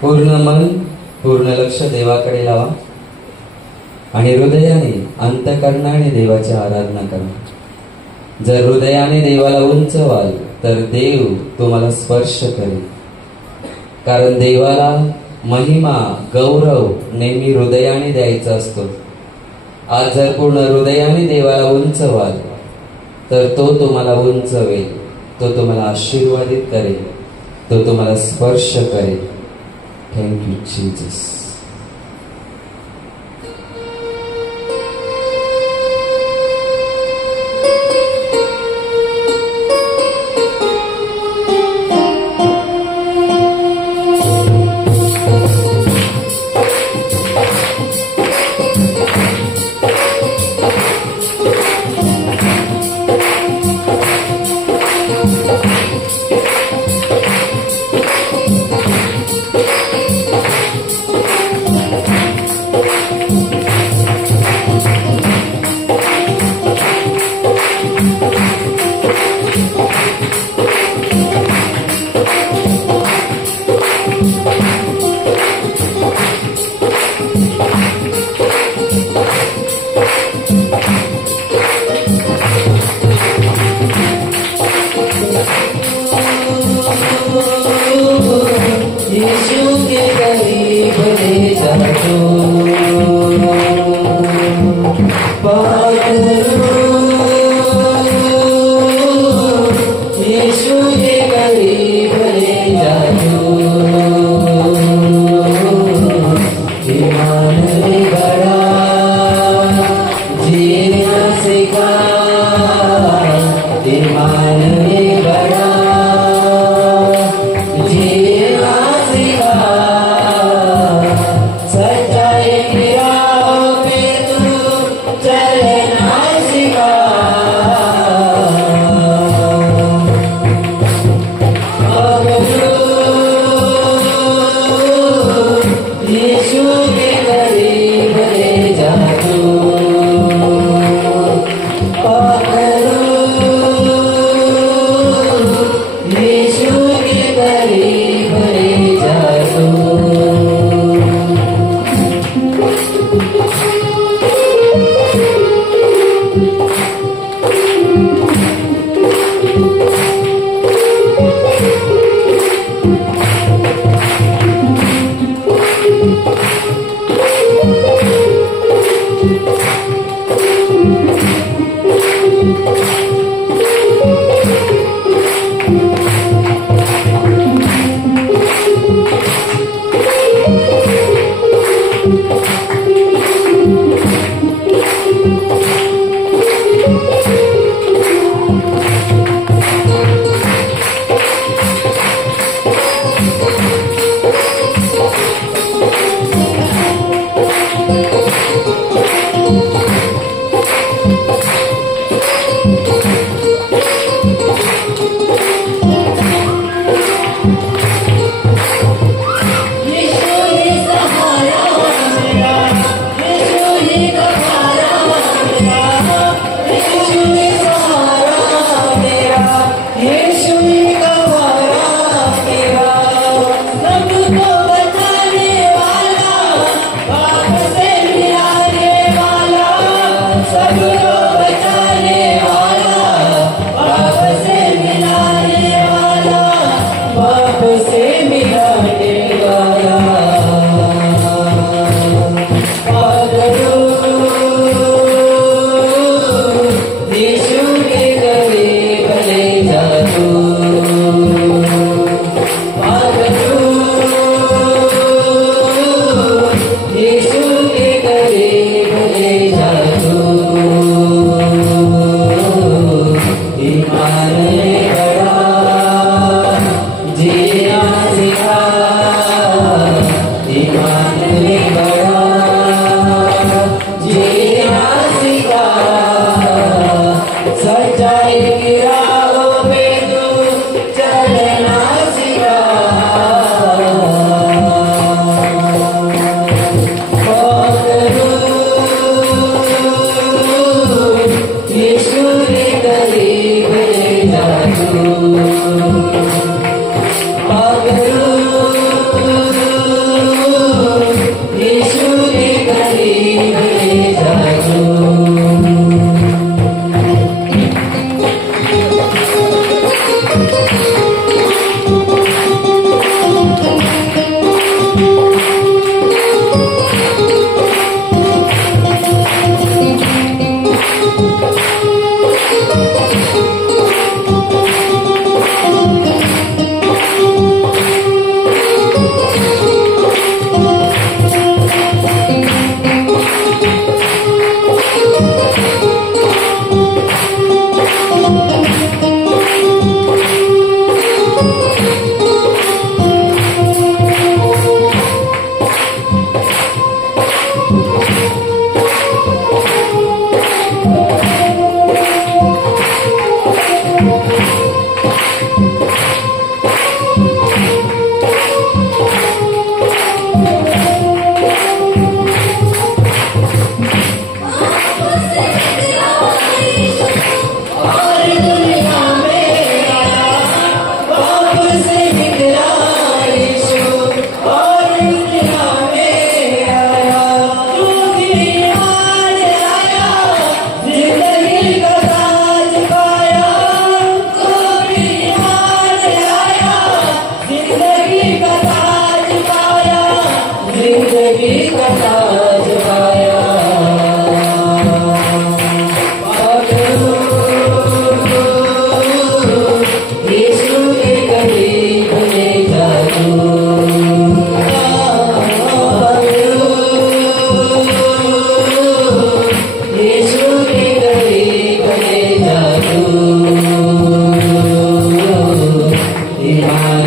पूर्ण मन पूर्ण लक्ष देवाकडे लावा आणि हृदयाने अंतःकरणाने देवाची आराधना करा। जर हृदयाने देवाला उंच व्हाल तर देव तुम्हाला स्पर्श करेल, कारण देवाला महिमा गौरव नेहमी हृदयाने द्यायचा असतो। आज जर पूर्ण हृदयाने देवाला उंच व्हाल तर तो तुम्हाला उंचवेल, तो तुम्हाला आशीर्वादित करेल, तो तुम्हाला स्पर्श करेल। Thank you Jesus.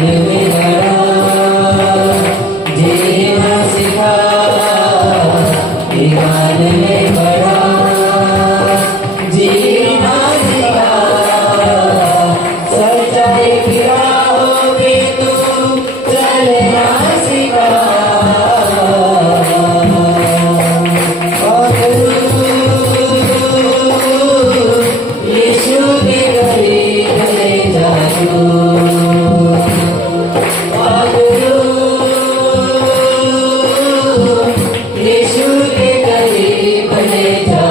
में बड़ा जीना सिखा, ईमान में बड़ा जीना सिखा, सच्चाई की राहों पे तू चलना सिखा। यीशु के करीब ले जा तू, यीशु के करीब ले जा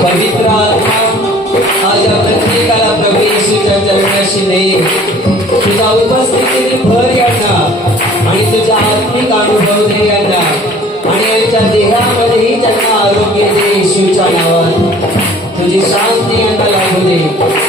पवित्र आत्मा आज या प्रत्येकाला प्रभू येशूच्या चरणाशी दे. तुझ्या उपस्थितीने भर यांना आणि तुझा आत्मिक अनुभव दे यांना आणि यांच्या देहामध्येही त्यांना आरोग्य दे. येशूच्या नावात तुझी शांती यांना लागू दे.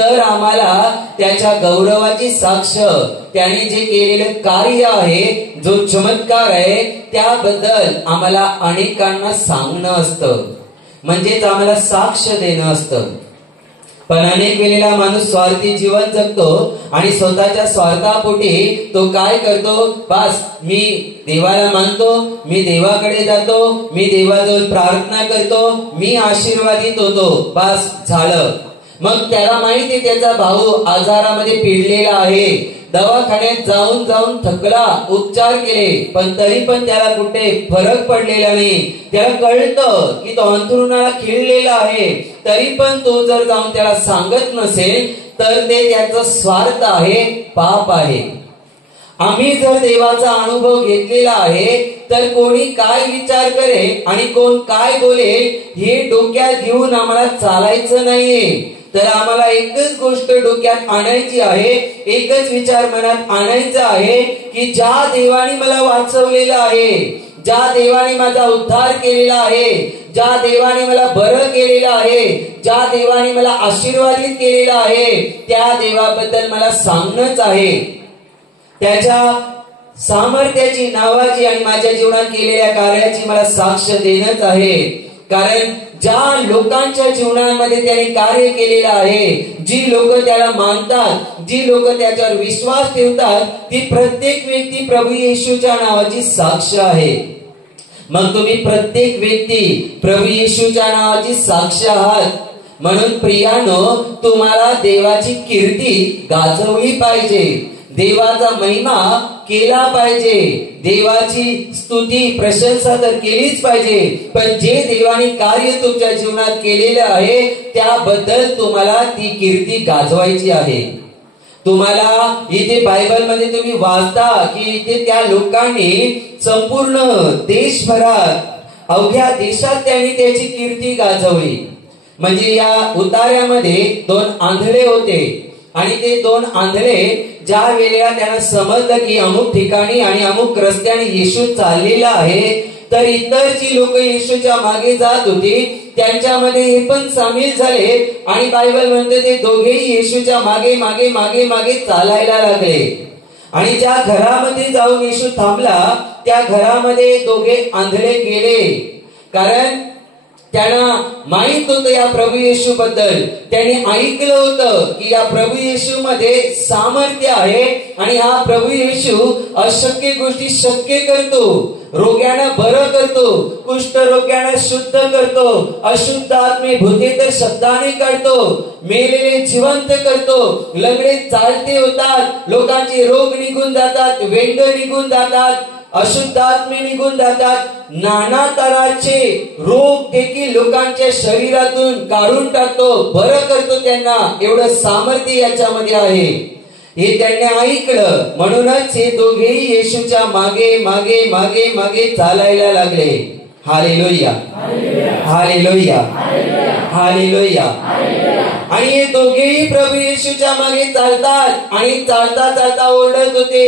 तर आम्हाला त्याच्या गौरवाची साक्ष, त्याने जे केलेलं कार्य आहे, जो चमत्कार आहे, त्याबद्दल आम्हाला अनेकांना सांगणं असतं, म्हणजेच आम्हाला साक्ष देणं असतं. पण अनेक वेळेला माणूस स्वार्थी जीवन जगतो आणि स्वतःच्या स्वार्थापोटी तो काय करतो, बस मी देवाला मानतो, मी देवाकडे जातो, मी देवाजवळ प्रार्थना करतो, मी आशीर्वादित होतो, बस झालं. मग त्याला माहिती आहे त्याचा भाऊ आजारामध्ये पिडलेला आहे, दवाखान्यात जाऊन जाऊन थकला, उपचार केले, पण तरी पण त्याला कुठे फरक पडलेला नाही. त्याला कळतं की तो अंथरुणाला खिळलेला आहे, तरी पण तो जर जाऊन त्याला सांगत नसेल तर ते त्याचा स्वार्थ आहे, पाप आहे. आम्ही जर देवाचा अनुभव घेतलेला आहे तर कोणी काय विचार करेल आणि कोण काय बोलेल हे डोक्यात घेऊन आम्हाला चालायचं नाहीये. तर आम्हाला एकच गोष्ट डोक्यात आणायची आहे, एकच विचार मनात आणायचा आहे की ज्या देवाने मला वाचवलेलं आहे, ज्या देवाने माझा उद्धार केलेला आहे, ज्या देवाने मला बरं केलेलं आहे, ज्या देवाने मला आशीर्वादित केलेला आहे, त्या देवाबद्दल मला सांगणंच आहे. त्याच्या सामर्थ्याची, नावाची आणि माझ्या जीवनात केलेल्या कार्याची मला साक्ष देणंच आहे. कारण ज्या लोकांच्या जीवनामध्ये त्याने कार्य केलेलं आहे, जी लोक त्याला मानतात, जी लोक त्याच्यावर विश्वास ठेवतात, ती प्रत्येक व्यक्ती प्रभू येशूच्या नावाची साक्ष आहे. मग तुम्ही प्रत्येक व्यक्ती प्रभू येशूच्या नावाची साक्ष आहात. म्हणून प्रियानो, तुम्हाला देवाची कीर्ती गाजवली पाहिजे, देवाचा महिमा केला पाहिजे, देवाची स्तुती प्रशंसा तर केलीच पाहिजे. पण जे देवाने कार्य तुमच्या जीवनात केलेलं आहे त्याबद्दल तुम्हाला ती कीर्ती गाजवायची आहे. तुम्हाला इथे बायबल मध्ये तुम्ही वाचता की इथे त्या लोकांनी संपूर्ण देशभरात, अवघ्या देशात त्यांनी त्याची कीर्ती गाजवली. म्हणजे या उतार्यामध्ये 2 आंधळे होते आणि ते 2 आंधळे ज्या वेळेला त्यांना समजलं की अमुक ठिकाणी आणि अमुक रस्त्याने येशू चाललेला आहे, तर इतर जी लोक येशूच्या मागे जात होती त्यांच्यामध्ये हे पण सामील झाले आणि बायबल म्हणते ते दोघेही येशूच्या मागे मागे मागे मागे चालायला लागले. आणि ज्या घरामध्ये जाऊन येशू थांबला त्या घरामध्ये दोघे आंधळे गेले, कारण त्यांना माहित होतं या प्रभू येशू बद्दल. त्यांनी ऐकलं होतं की या प्रभू येशू मध्ये सामर्थ्य आहे आणि हा प्रभू येशू अशक्य गोष्टी शक्य करतो, रोग्यांना बरं करतो, कुष्ठरोग्यांना शुद्ध करतो, अशुद्ध आत्मे भूते तर शब्दाने काढतो, मेलेले जिवंत करतो, लंगडे चालते होतात, लोकांचे रोग निघून जातात, वेंड निघून जातात, अशुद्ध आत्मे निघून जातात, नाना तऱ्हाचे रोग देखील लोकांच्या शरीरातून काढून टाकतो, बरं करतो त्यांना. एवढं सामर्थ्य याच्यामध्ये आहे. हे त्यांनी ऐकलं, म्हणूनच हे दोघेही येशूच्या मागे मागे मागे मागे चालायला लागले. Hallelujah, hallelujah, hallelujah. आणि हे दोघेही प्रभू येशूच्या मागे चालतात आणि चालता चालता ओरडत होते,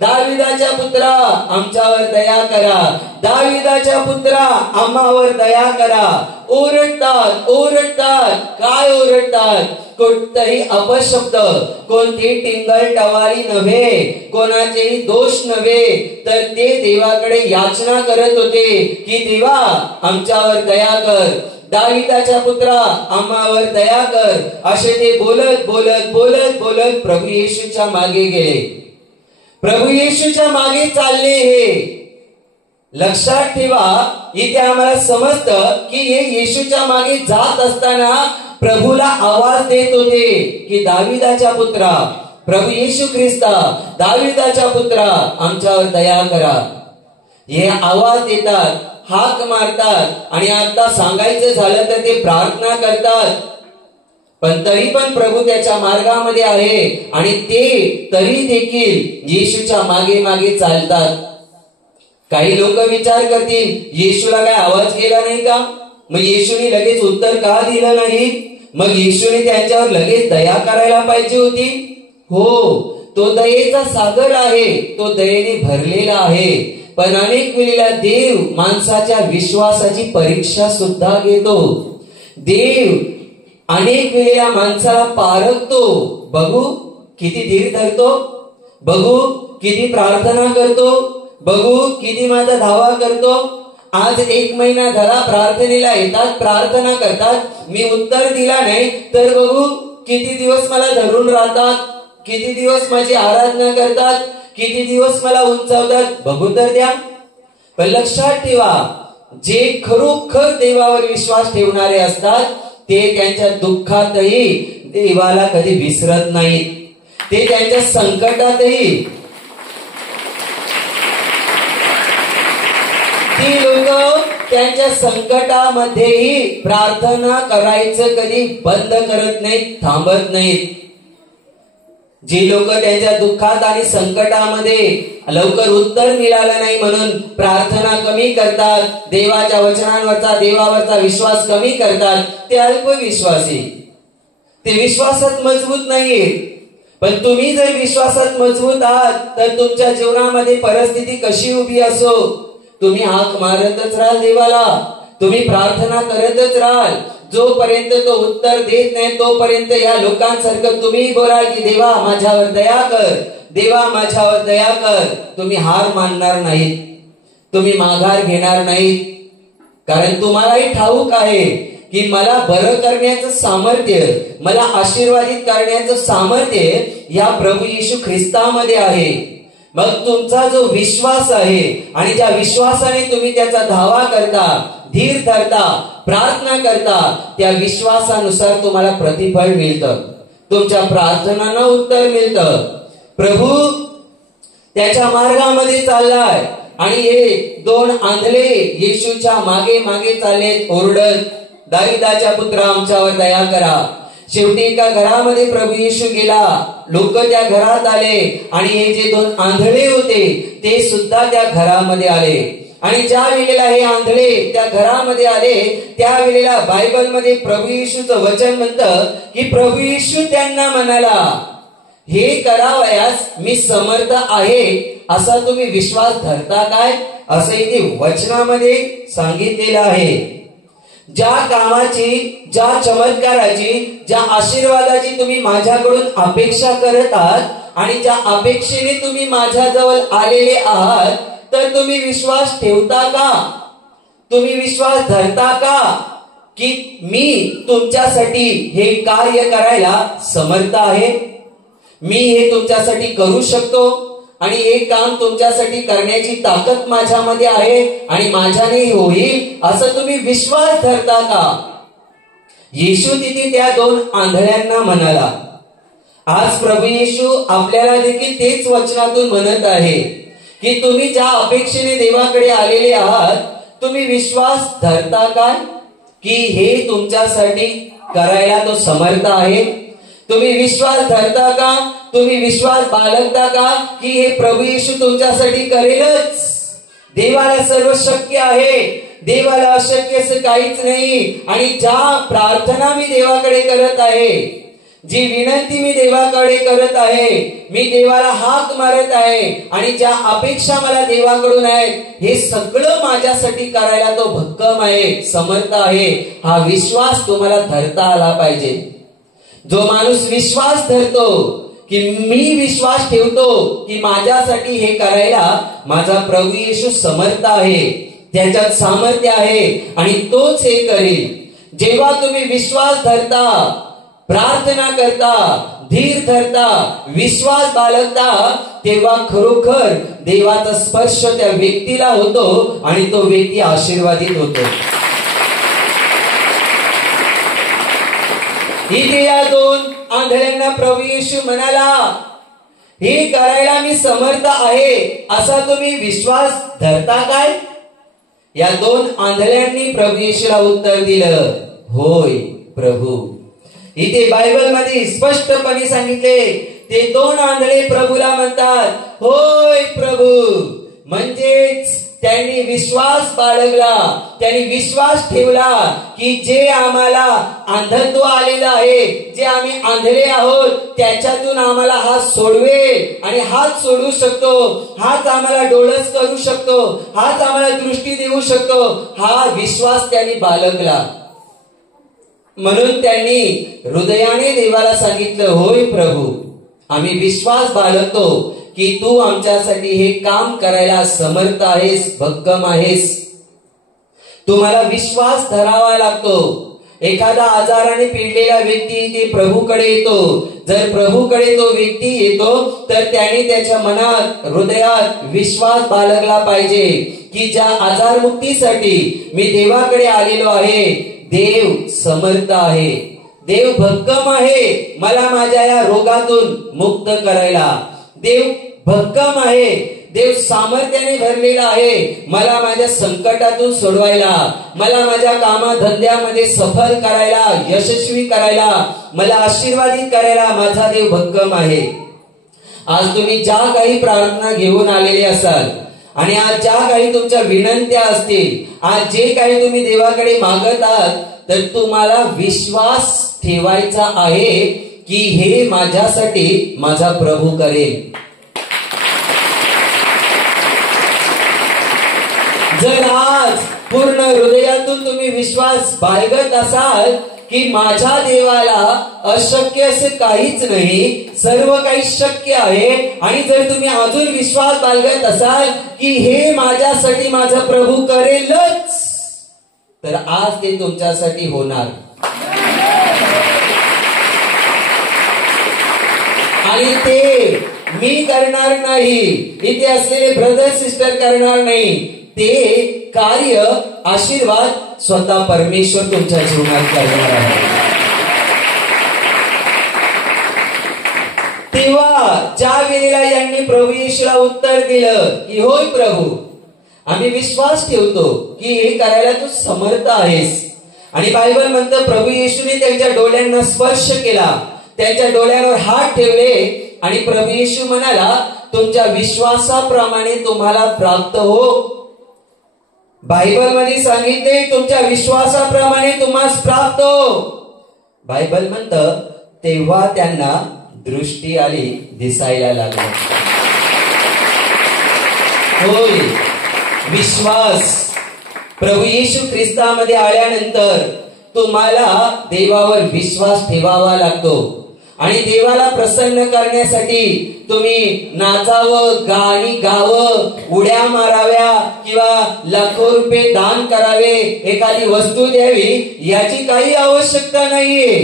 दाविदाच्या पुत्रा आमच्यावर दया करा, दाविदाच्या पुत्रा आम्हावर दया करा. ओरडतात ओरडतात. काय ओरडतात? कोणताही अपशब्द, कोणती टिंगल टवाली नव्हे, कोणाचेही दोष नव्हे, तर ते देवाकडे याचना करत होते की देवा आमच्यावर दया कर, दाविदाच्या पुत्रा आम्हावर दया कर. असे ते बोलत बोलत बोलत बोलत प्रभू येशूच्या मागे गेले, प्रभू येशूच्या मागे चालले. हे लक्षात ठेवा. इथे आम्हाला समजतं की हे येशूच्या मागे जात असताना प्रभूला आवाज देत होते की दाविदाच्या पुत्रा, प्रभू येशू ख्रिस्ता, दाविदाच्या पुत्रा आमच्यावर दया करा. हे आवाज देतात, हाक मारतात आणि आता सांगायचं झालं तर ते प्रार्थना करतात. पण तरी पण प्रभू त्याच्या मार्गामध्ये आहे आणि ते तरी देखील येशूच्या मागे मागे चालतात. काही लोक विचार करतील येशूला काय आवाज गेला नाही का, मग येशूने लगेच उत्तर का दिलं नाही, मग येशूने त्यांच्यावर लगेच दया करायला पाहिजे होती. हो, तो दयेचा सागर आहे, तो दयेने भरलेला आहे. पण अनेक वेळेला देव माणसाच्या विश्वासाची परीक्षा सुद्धा घेतो. देव अनेक वेळेला माणसाला पारखतो, बघू किती धीर धरतो, बघू किती प्रार्थना करतो, बघू किती माझा धावा करतो. आज 1 महिना झाला प्रार्थनेला येतात, प्रार्थना करतात, मी उत्तर दिला नाही तर बघू किती दिवस मला धरून राहतात, किती दिवस माझी आराधना करतात, किती दिवस मला उंचावतात, बघू तर द्या. पण लक्षात ठेवा, जे खरोखर देवावर विश्वास ठेवणारे असतात ते त्यांच्या दुःखातही देवाला कधी विसरत नाहीत. ते त्यांच्या संकटातही, ती लोक त्यांच्या संकटामध्येही प्रार्थना करायचं कधी बंद करत नाहीत, थांबत नाहीत. जी लोक त्यांच्या दुःखात आणि संकटामध्ये लवकर उत्तर मिळालं नाही म्हणून प्रार्थना कमी करतात, देवाच्या वचनांवरचा देवावरचा विश्वास कमी करतात, ते अल्पविश्वासी, ते विश्वासात मजबूत नाहीये. पण तुम्ही जर विश्वासात मजबूत आहात तर तुमच्या जीवनामध्ये परिस्थिती कशी उभी असो, तुम्ही हाक मारतच राहाल देवाला, तुम्ही प्रार्थना करतच राहाल. जोपर्यंत तो उत्तर देत नाही तोपर्यंत या लोकांसारखं तुम्ही बोलाल की देवा माझ्यावर दया कर, देवा माझ्यावर दया कर. तुम्ही हार मानणार नाहीत, तुम्ही माघार घेणार नाहीत, कारण तुम्हालाही ठाऊक आहे की मला बरं करण्याचं सामर्थ्य, मला आशीर्वादित करण्याचं सामर्थ्य या प्रभू येशू ख्रिस्तामध्ये आहे. मग तुमचा जो विश्वास आहे आणि ज्या विश्वासाने तुम्ही त्याचा धावा करता, धीर धरता, प्रार्थना करता, त्या विश्वासानुसार तुम्हाला प्रतिफळ मिळतं, तुमच्या प्रार्थनांना उत्तर मिळतं. प्रभू त्याच्या मार्गामध्ये चाललाय आणि हे 2 आंधळे येशूच्या मागे मागे चालले ओरडत, दाविदाच्या पुत्रा आमच्यावर दया करा. शेवटी एका घरामध्ये प्रभू येशू गेला, लोक त्या घरात आले आणि हे जे 2 आंधळे होते ते सुद्धा त्या घरामध्ये आले. आणि ज्या वेळेला हे आंधळे त्या घरामध्ये आले त्यावेळेला बायबलमध्ये प्रभू येशूचं वचन म्हणतं की प्रभू येशू त्यांना म्हणाला, हे करावयास मी समर्थ आहे असा तुम्ही विश्वास धरता काय, असं इथे वचनामध्ये सांगितलेलं आहे. ज्या कामाची, ज्या चमत्काराची, ज्या आशीर्वादाची तुम्ही माझ्याकडून अपेक्षा करत आहात आणि ज्या अपेक्षेने तुम्ही माझ्याजवळ आलेले आहात, तर तुम्ही विश्वास ठेवता का, तुम्ही विश्वास धरता का की मी तुमच्यासाठी हे कार्य करायला समर्थ आहे, मी हे तुमच्यासाठी करू शकतो आणि एक काम तुमच्यासाठी करण्याची ताकद माझ्यामध्ये आहे आणि माझ्याने होईल असं तुम्ही विश्वास धरता का. येशू तिथे त्या 2 आंधळ्यांना म्हणाला. आज प्रभू येशू आपल्याला देखील तेच वचनातून म्हणत आहे की तुम्ही ज्या अपेक्षेने देवाकडे आलेले आहात, तुम्ही विश्वास धरता काय की हे तुमच्यासाठी करायला तो समर्थ आहे. तुम्ही विश्वास धरता का, तुम्ही विश्वास बाळगता का की हे प्रभू येशू तुमच्यासाठी करेलच. देवाला सर्व शक्य आहे, देवाला अशक्य असं काहीच नाही. आणि ज्या प्रार्थना मी देवाकडे करत आहे, जी विनंती मी देवाकडे करत आहे, मी देवाला हाक मारत आहे आणि ज्या अपेक्षा मला देवाकडून आहेत, हे सगळं माझ्यासाठी करायला तो भक्कम आहे, समर्थ आहे. हा विश्वास तुम्हाला धरता आला पाहिजे. जो माणूस विश्वास धरतो की मी विश्वास ठेवतो की माझ्यासाठी हे करायला माझा प्रभू येशू समर्थ आहे, त्याच्यात सामर्थ्य आहे आणि तोच हे करेल. जेव्हा तुम्ही विश्वास धरता, प्रार्थना करता, धीर धरता, विश्वास बाळगता, तेव्हा खरोखर देवाचा स्पर्श त्या व्यक्तीला होतो आणि तो व्यक्ती आशीर्वादित होतो. इथे या 2 आंधळ्यांना प्रभू येशू म्हणाला, हे करायला मी समर्थ आहे असा तुम्ही विश्वास धरता काय. या 2 आंधळ्यांनी प्रभू येशूला उत्तर दिलं, होय प्रभू. इथे बायबल मध्ये स्पष्टपणे सांगितले, ते 2 आंधळे प्रभूला म्हणतात, होय प्रभू. म्हणजेच त्यांनी विश्वास बाळगला, त्यांनी विश्वास ठेवला की जे आम्हाला अंधत्व आलेलं आहे, जे आम्ही आंधळे आहोत, त्याच्यातून आम्हाला हात सोडवेल आणि हात सोडू शकतो, हाच आम्हाला डोळस करू शकतो, हाच आम्हाला दृष्टी देऊ शकतो. हा विश्वास त्यांनी बाळगला. म्हणून त्यांनी हृदयाने देवाला सांगितलं, होय प्रभू, आम्ही विश्वास बाळगतो की तू आमच्यासाठी हे काम करायला समर्थ आहेस, भक्कम आहेस. तुम्हाला विश्वास धरावा लागतो. एखादा आजाराने पिडलेला व्यक्ती ते प्रभूकडे येतो. जर प्रभूकडे तो व्यक्ती येतो तर त्याने त्याच्या मनात, हृदयात विश्वास बाळगला पाहिजे की ज्या आजारमुक्तीसाठी मी देवाकडे आलेलो आहे, देव समर्थ आहे, देव भक्कम आहे मला माझ्या या रोगातून मुक्त करायला. देव भक्कम आहे, देव सामर्थ्याने भरलेला आहे मला माझ्या संकटातून सोडवायला, मला माझ्या कामधंद्यामध्ये सफल करायला, यशस्वी करायला, मला आशीर्वादित करायला माझा देव भक्कम आहे. आज तुम्ही ज्या काही प्रार्थना घेऊन आलेले असाल आणि आज ज्या काही तुमच्या विनंत्या असतील, आज जे काही तुम्ही देवाकडे मागत आहात, तर तुम्हाला विश्वास ठेवायचा आहे की हे माझ्यासाठी माझा प्रभू करेल. जर आज पूर्ण हृदयातून तुम्ही विश्वास बाळगत असाल की माझ्या देवाला अशक्य असे काहीच नाही, सर्व काही शक्य आहे, आणि जर तुम्ही अजून विश्वास बाळगत असाल की हे माझ्यासाठी माझा प्रभू करेलच, तर आज ते तुमच्यासाठी होणार. आणि ते मी करणार नाही, इथे असलेले ब्रदर सिस्टर करणार नाही, ते कार्य, आशीर्वाद स्वतः परमेश्वर तुमच्या जीवनात करणार आहे. तेव्हा ज्या वेळेला यांनी प्रभू येशूला उत्तर दिलं की होय प्रभू, आम्ही विश्वास ठेवतो की हे करायला तू समर्थ आहेस. आणि बायबल म्हणतं प्रभू येशूने त्यांच्या डोळ्यांना स्पर्श केला, त्यांच्या डोळ्यांवर हात ठेवले आणि प्रभू येशू म्हणाला, तुमच्या विश्वासाप्रमाणे तुम्हाला प्राप्त हो. बायबल मध्ये सांगितले तुमच्या विश्वासाप्रमाणे तुम्हाला प्राप्त हो. बायबल म्हणतं तेव्हा त्यांना दृष्टी आली, दिसायला लागली. होय, विश्वास. प्रभू येशू ख्रिस्तामध्ये आल्यानंतर तुम्हाला देवावर विश्वास ठेवावा लागतो. आणि देवाला प्रसन्न करण्यासाठी तुम्ही नाचावं, गाणी गावं, उड्या माराव्या किंवा लाखो रुपये दान करावे, एखादी वस्तू द्यावी, याची काही आवश्यकता नाहीये.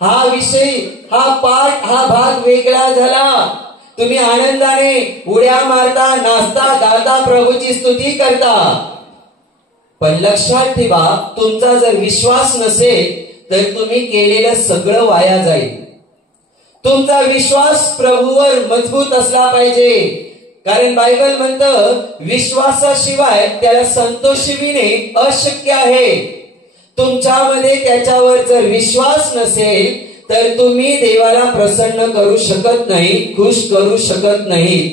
हा विषय, हा पाठ, हा भाग वेगळा झाला. तुम्ही आनंदाने उड्या मारता, नाचता, गाता, प्रभूची स्तुती करता. पण लक्षात ठेवा, तुमचा जर विश्वास नसेल तर तुम्ही केलेलं सगळं वाया जाईल. तुमचा विश्वास प्रभूवर मजबूत असला पाहिजे, कारण बायबल म्हणतं विश्वासाशिवाय त्याला संतोषविणे अशक्य आहे. तुमच्यामध्ये त्याच्यावर जर विश्वास नसेल तर तुम्ही देवाला प्रसन्न करू शकत नाही, खुश करू शकत नाही.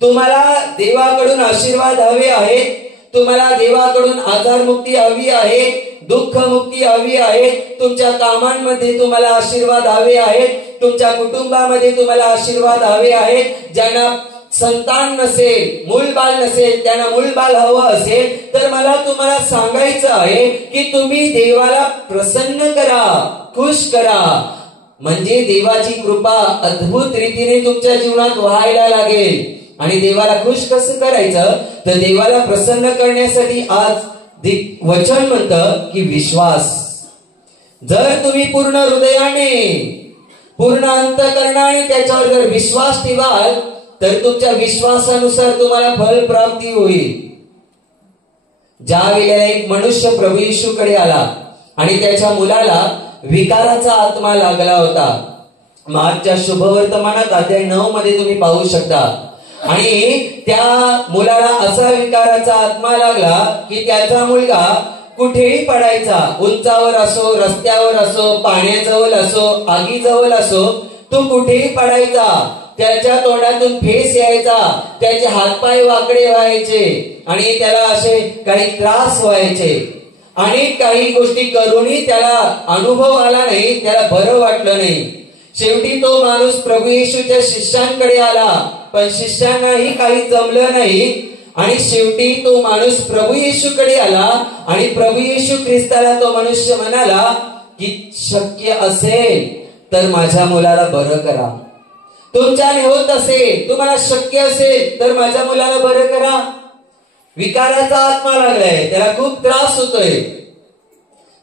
तुम्हाला देवाकडून आशीर्वाद हवे आहे, तुम्हाला देवाकडून आजारमुक्ती हवी आहे, दुःख मुक्ती हवी आहे, तुमच्या कामांमध्ये तुम्हाला आशीर्वाद हवे आहेत, तुमच्या कुटुंबामध्ये तुम्हाला आशीर्वाद हवे आहेत. ज्यांना संतान नसेल, मूलबाळ नसेल, त्यांना मूलबाळ हवं असेल, तर मला तुम्हाला सांगायचं आहे की तुम्ही देवाला प्रसन्न करा, खुश करा, म्हणजे देवाची कृपा अद्भुत रीतीने तुमच्या जीवनात व्हायला लागेल. आणि देवाला खुश कसं करायचं, तर देवाला प्रसन्न करण्यासाठी आज वचन म्हणतं की विश्वास. जर तुम्ही पूर्ण हृदयाने, पूर्ण अंतःकरणाने त्याच्यावर जर विश्वास ठेवाल तर तुमच्या विश्वासानुसार तुम्हाला फल प्राप्ती होईल. ज्या वेळेला एक मनुष्य प्रभू येशूकडे आला आणि त्याच्या मुलाला विकाराचा आत्मा लागला होता, मार्कच्या शुभवर्तमानात अध्याय 9 मध्ये तुम्ही पाहू शकता. आणि त्या मुलाला असा विकाराचा आत्मा लागला की त्याचा मुलगा कुठेही पडायचा, उंचावर असो, रस्त्यावर असो, पाण्याजवळ असो, आगीजवळ असो, तो कुठेही पडायचा. त्याच्या तोंडातून फेस यायचा, त्याचे हातपाय वाकडे व्हायचे आणि त्याला असे काही त्रास व्हायचे. अनेक काही गोष्टी करूनही त्याला अनुभव आला नाही, त्याला बरं वाटलं नाही. शेवटी तो माणूस प्रभू येशूच्या शिष्यांकडे आला, पण शिष्यांनाही काही जमलं नाही. आणि शेवटी तो माणूस प्रभू येशूकडे आला आणि प्रभू येशू ख्रिस्ताला तो मनुष्य म्हणाला की शक्य असेल तर माझ्या मुलाला बरं करा. तुमच्याने होत असेल, तुम्हाला शक्य असेल तर माझ्या मुलाला बरं करा. विकाराचा आत्मा लागलाय, त्याला खूप त्रास होतोय.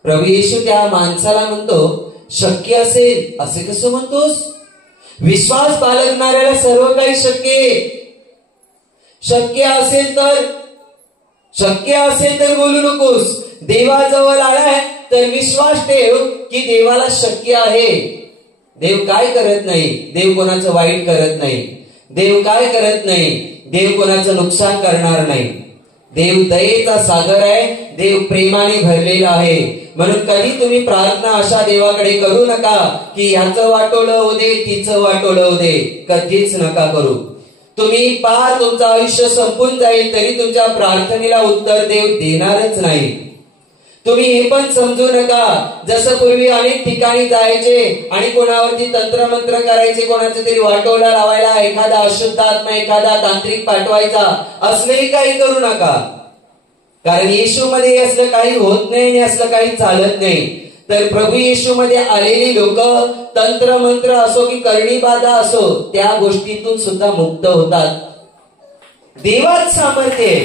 प्रभू येशू त्या माणसाला म्हणतो, शक्य असेल असे कसं म्हणतोस? विश्वास बाळगणाऱ्याला सर्व काही शक्य आहे. शक्य असेल तर बोलू नकोस. देवाजवळ आलाय तर विश्वास ठेव की देवाला शक्य आहे. देव काय करत नाही? देव कोणाचं वाईट करत नाही. देव काय करत नाही? देव कोणाचं नुकसान करणार नाही. देव दयेचा सागर आहे. देव प्रेमाने भरलेला आहे. म्हणून कधी तुम्ही प्रार्थना अशा देवाकडे करू नका की ह्याचं वाटोळं होऊ दे, तिचं वाटोळं होऊ दे. कधीच नका करू. तुम्ही पार तुमचं आयुष्य संपून जाईल तरी तुमच्या प्रार्थनेला उत्तर देव देणारच नाही. तुम्ही हे पण समजू नका, जसं पूर्वी अनेक ठिकाणी जायचे आणि कोणावरती तंत्रमंत्र करायचे, कोणाचं तरी वाटोळा लावायला, एखादा अशुद्ध आत्मा, एखादा तांत्रिक पाठवायचा, असलेही काही करू नका. कारण येशू मध्ये असलं काही होत नाही आणि असलं काही चालत नाही. तर प्रभू येशू मध्ये आलेली लोक तंत्रमंत्र असो की करणीबाधा असो त्या गोष्टीतून सुद्धा मुक्त होतात. देवात सामर्थ्य आहे.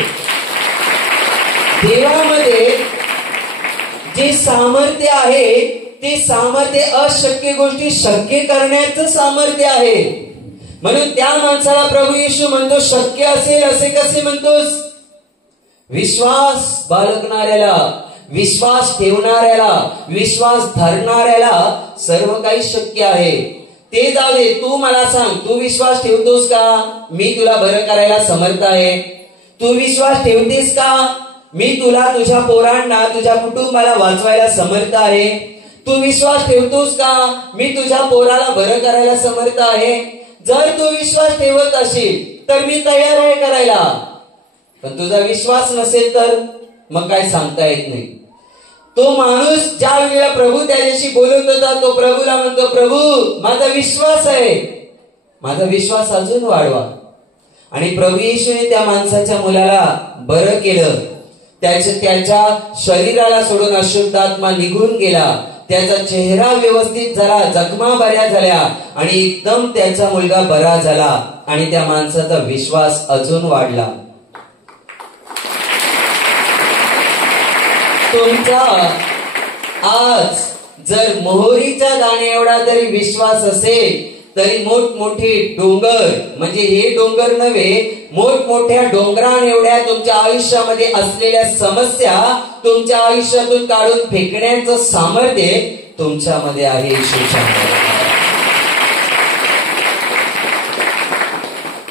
देवामध्ये जे सामर्थ्य आहे ते सामर्थ्य अशक्य गोष्टी शक्य करण्याचं सामर्थ्य आहे. म्हणून त्या माणसाला प्रभू येशू म्हणतो, शक्य असेल असे कसे म्हणतोस? विश्वास बाळगणाऱ्याला, विश्वास ठेवणाऱ्याला, विश्वास धरणाऱ्याला सर्व काही शक्य आहे. ते जाऊ दे, तू मला सांग, तू विश्वास ठेवतोस का मी तुला बरं करायला समर्थ आहे? तू विश्वास ठेवतेस का मी तुला, तुझ्या पोरांना, तुझ्या कुटुंबाला वाचवायला समर्थ आहे? तू विश्वास ठेवतोस का मी तुझ्या पोराला बरं करायला समर्थ आहे? जर तू विश्वास ठेवत असेल तर मी तयार आहे करायला. पण तुझा विश्वास नसेल तर मग काय सांगता येत नाही. तो माणूस ज्या वेळेला प्रभू त्याच्याशी बोलत होता तो प्रभूला म्हणतो, प्रभू माझा विश्वास आहे, माझा विश्वास अजून वाढवा. आणि प्रभू येशूने त्या माणसाच्या मुलाला बरं केलं. त्याच्या शरीराला सोडून अशुद्ध आत्मा निघून गेला. त्याचा चेहरा व्यवस्थित झाला, जखमा बऱ्या झाल्या आणि एकदम त्याचा मुलगा बरा झाला आणि त्या माणसाचा विश्वास अजून वाढला. तुमचा आज जर मोहरीच्या दाणे एवढा जरी विश्वास असेल तरी मोठमोठे डोंगर, म्हणजे हे डोंगर नव्हे, मोठमोठ्या डोंगरां एवढ्या तुमच्या आयुष्यामध्ये असलेल्या समस्या तुमच्या आयुष्यातून काढून फेकण्याचं सामर्थ्य तुमच्यामध्ये आहे.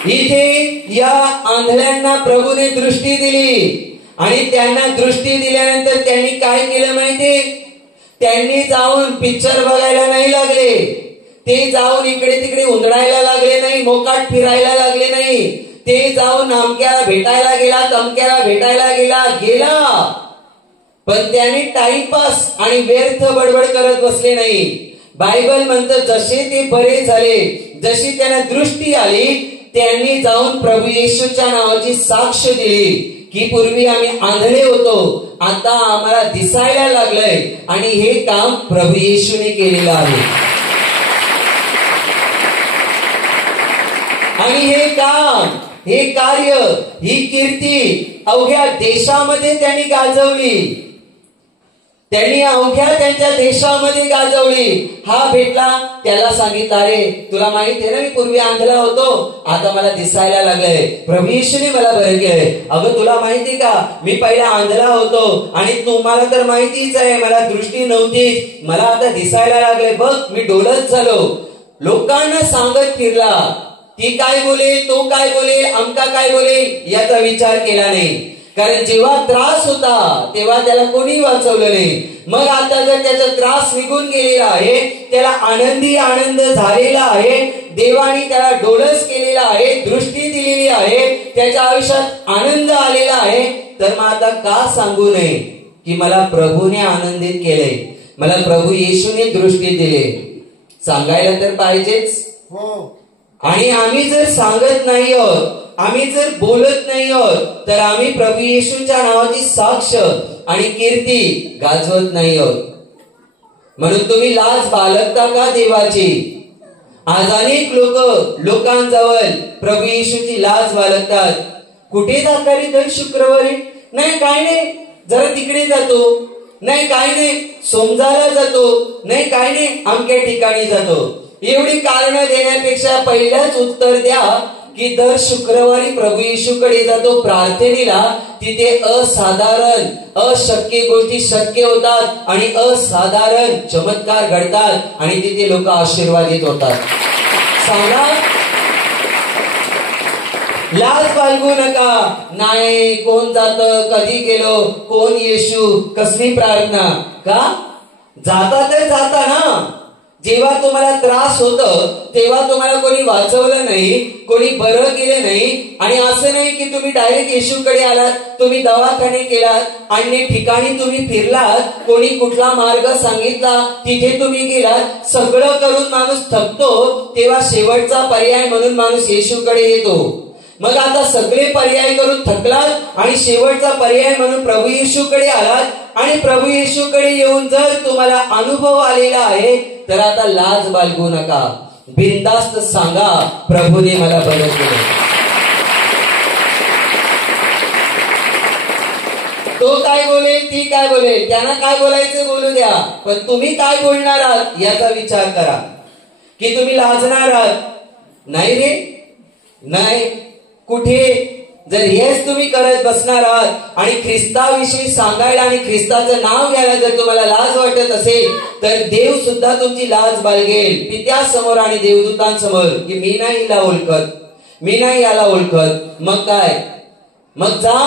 इथे या आंधळ्यांना प्रभूने दृष्टी दिली आणि त्यांना दृष्टी दिल्यानंतर त्यांनी काय केलं माहिती? त्यांनी जाऊन पिक्चर बघायला नाही लागले. ते जाऊन इकडे तिकडे उंदडायला लागले नाही, मोकाट फिरायला लागले नाही. ते जाऊन अमक्याला भेटायला गेला, तमक्याला भेटायला गेला. पण त्यांनी टाइमपास आणि व्यर्थ बडबड करत बसले नाही. बायबल म्हणतं जसे ते बरे झाले, जशी त्यांना दृष्टी आली, त्यांनी जाऊन प्रभू येशूच्या नावाची साक्ष दिली की पूर्वी आम्ही आंधळे होतो, आता आम्हाला दिसायला लागलंय. आणि हे काम प्रभू येशूने केलेलं आहे. आणि हे काम, हे कार्य, ही कीर्ती अवघ्या देशामध्ये त्यांनी गाजवली. त्यांनी अवघ्या त्यांच्या देशामध्ये गाजवली. हा भेटला, त्याला सांगितलं, अरे तुला माहिती आहे ना मी पूर्वी आंधळा होतो, आता मला दिसायला लागलंय, प्रभू येशूने मला बरं केलंय. अगं तुला माहिती का मी पहिला आंधळा होतो आणि तुम्हाला तर माहितीच आहे मला दृष्टी नव्हती, मला आता दिसायला लागलंय, बघ मी डोलत झालो. लोकांना सांगत फिरला. ती काय बोलेल, तो काय बोलेल, आमका काय बोलेल याचा विचार केला नाही. कारण जेव्हा त्रास होता तेव्हा त्याला कोणी वाचवलं नाही. मग आता जर त्याचा त्रास निघून गेलेला आहे, त्याला आनंदी आनंद झालेला आहे, देवाने त्याला डोळस केलेला आहे, दृष्टी दिलेली आहे, त्याच्या आयुष्यात आनंद आलेला आहे, तर मग आता का सांगू नये की मला प्रभूने आनंदित केले, मला प्रभू येशूने दृष्टी दिले? सांगायला तर पाहिजेच. आणि आम्ही जर सांगत नाही आहोत आम्ही जर बोलत नाही आहोत तर आम्ही प्रभू येशूच्या नावाची साक्ष आणि कीर्ती गाजवत नाही आहोत. म्हणून तुम्ही लाज बाळगता का देवाची? आज अनेक लोकांजवळ प्रभू येशूची लाज बाळगतात. कुठे जाता रे दर शुक्रवारी? नाही काय नाही, जरा तिकडे जातो. नाही काय नाही, सोमजाला जातो. नाही काय नाही, अमक्या ठिकाणी जातो. एवढी कारण देण्यापेक्षा पहिल्याच उत्तर द्या की दर शुक्रवारी प्रभू येशूकडे जातो प्रार्थनेला. तिथे असाधारण अशक्य गोष्टी शक्य होतात आणि असाधारण चमत्कार घडतात आणि तिथे लोक आशीर्वादित होतात. सांगा, लाज बाळगू नका. नाही, कोण जात, कधी गेलो, कोण येशू, कसली प्रार्थना. का जाता तर जाता ना. जेव्हा तुम्हाला त्रास होत तेव्हा तुम्हाला कोणी वाचवलं नाही, कोणी बरं केलं नाही. आणि असं नाही की तुम्ही डायरेक्ट येशूकडे आलात, तुम्ही दवाखाने केलात, अन्य ठिकाणी तुम्ही फिरलात, कोणी कुठला मार्ग सांगितला तिथे तुम्ही गेलात. सगळं करून माणूस थकतो, तेव्हा शेवटचा पर्याय म्हणून माणूस येशूकडे येतो. मग आता सगळे पर्याय करून थकलात आणि शेवटचा पर्याय म्हणून प्रभू येशूकडे आलात आणि प्रभू येशूकडे येऊन जर तुम्हाला अनुभव आलेला आहे तर आता लाज बाळगू नका. बिनधास्त सांगा, प्रभूने मला बरं केलं. तो काय बोलेल, ती काय बोलेल, त्यांना काय बोलायचं बोलू द्या, पण तुम्ही काय बोलणार आहात याचा विचार करा. की तुम्ही लाजणार आहात? नाही रे, नाही. कुठे? जर हेच तुम्ही करत बसणार आहात आणि ख्रिस्ताविषयी सांगायला आणि ख्रिस्ताचं नाव घ्यायला जर तुम्हाला लाज वाटत असेल तर देव सुद्धा तुमची लाज बाळगेल पित्यासमोर आणि देवदूतांसमोर. की मी नाही हिला ओळखत, मी नाही याला ओळखत. मग काय? मग जा,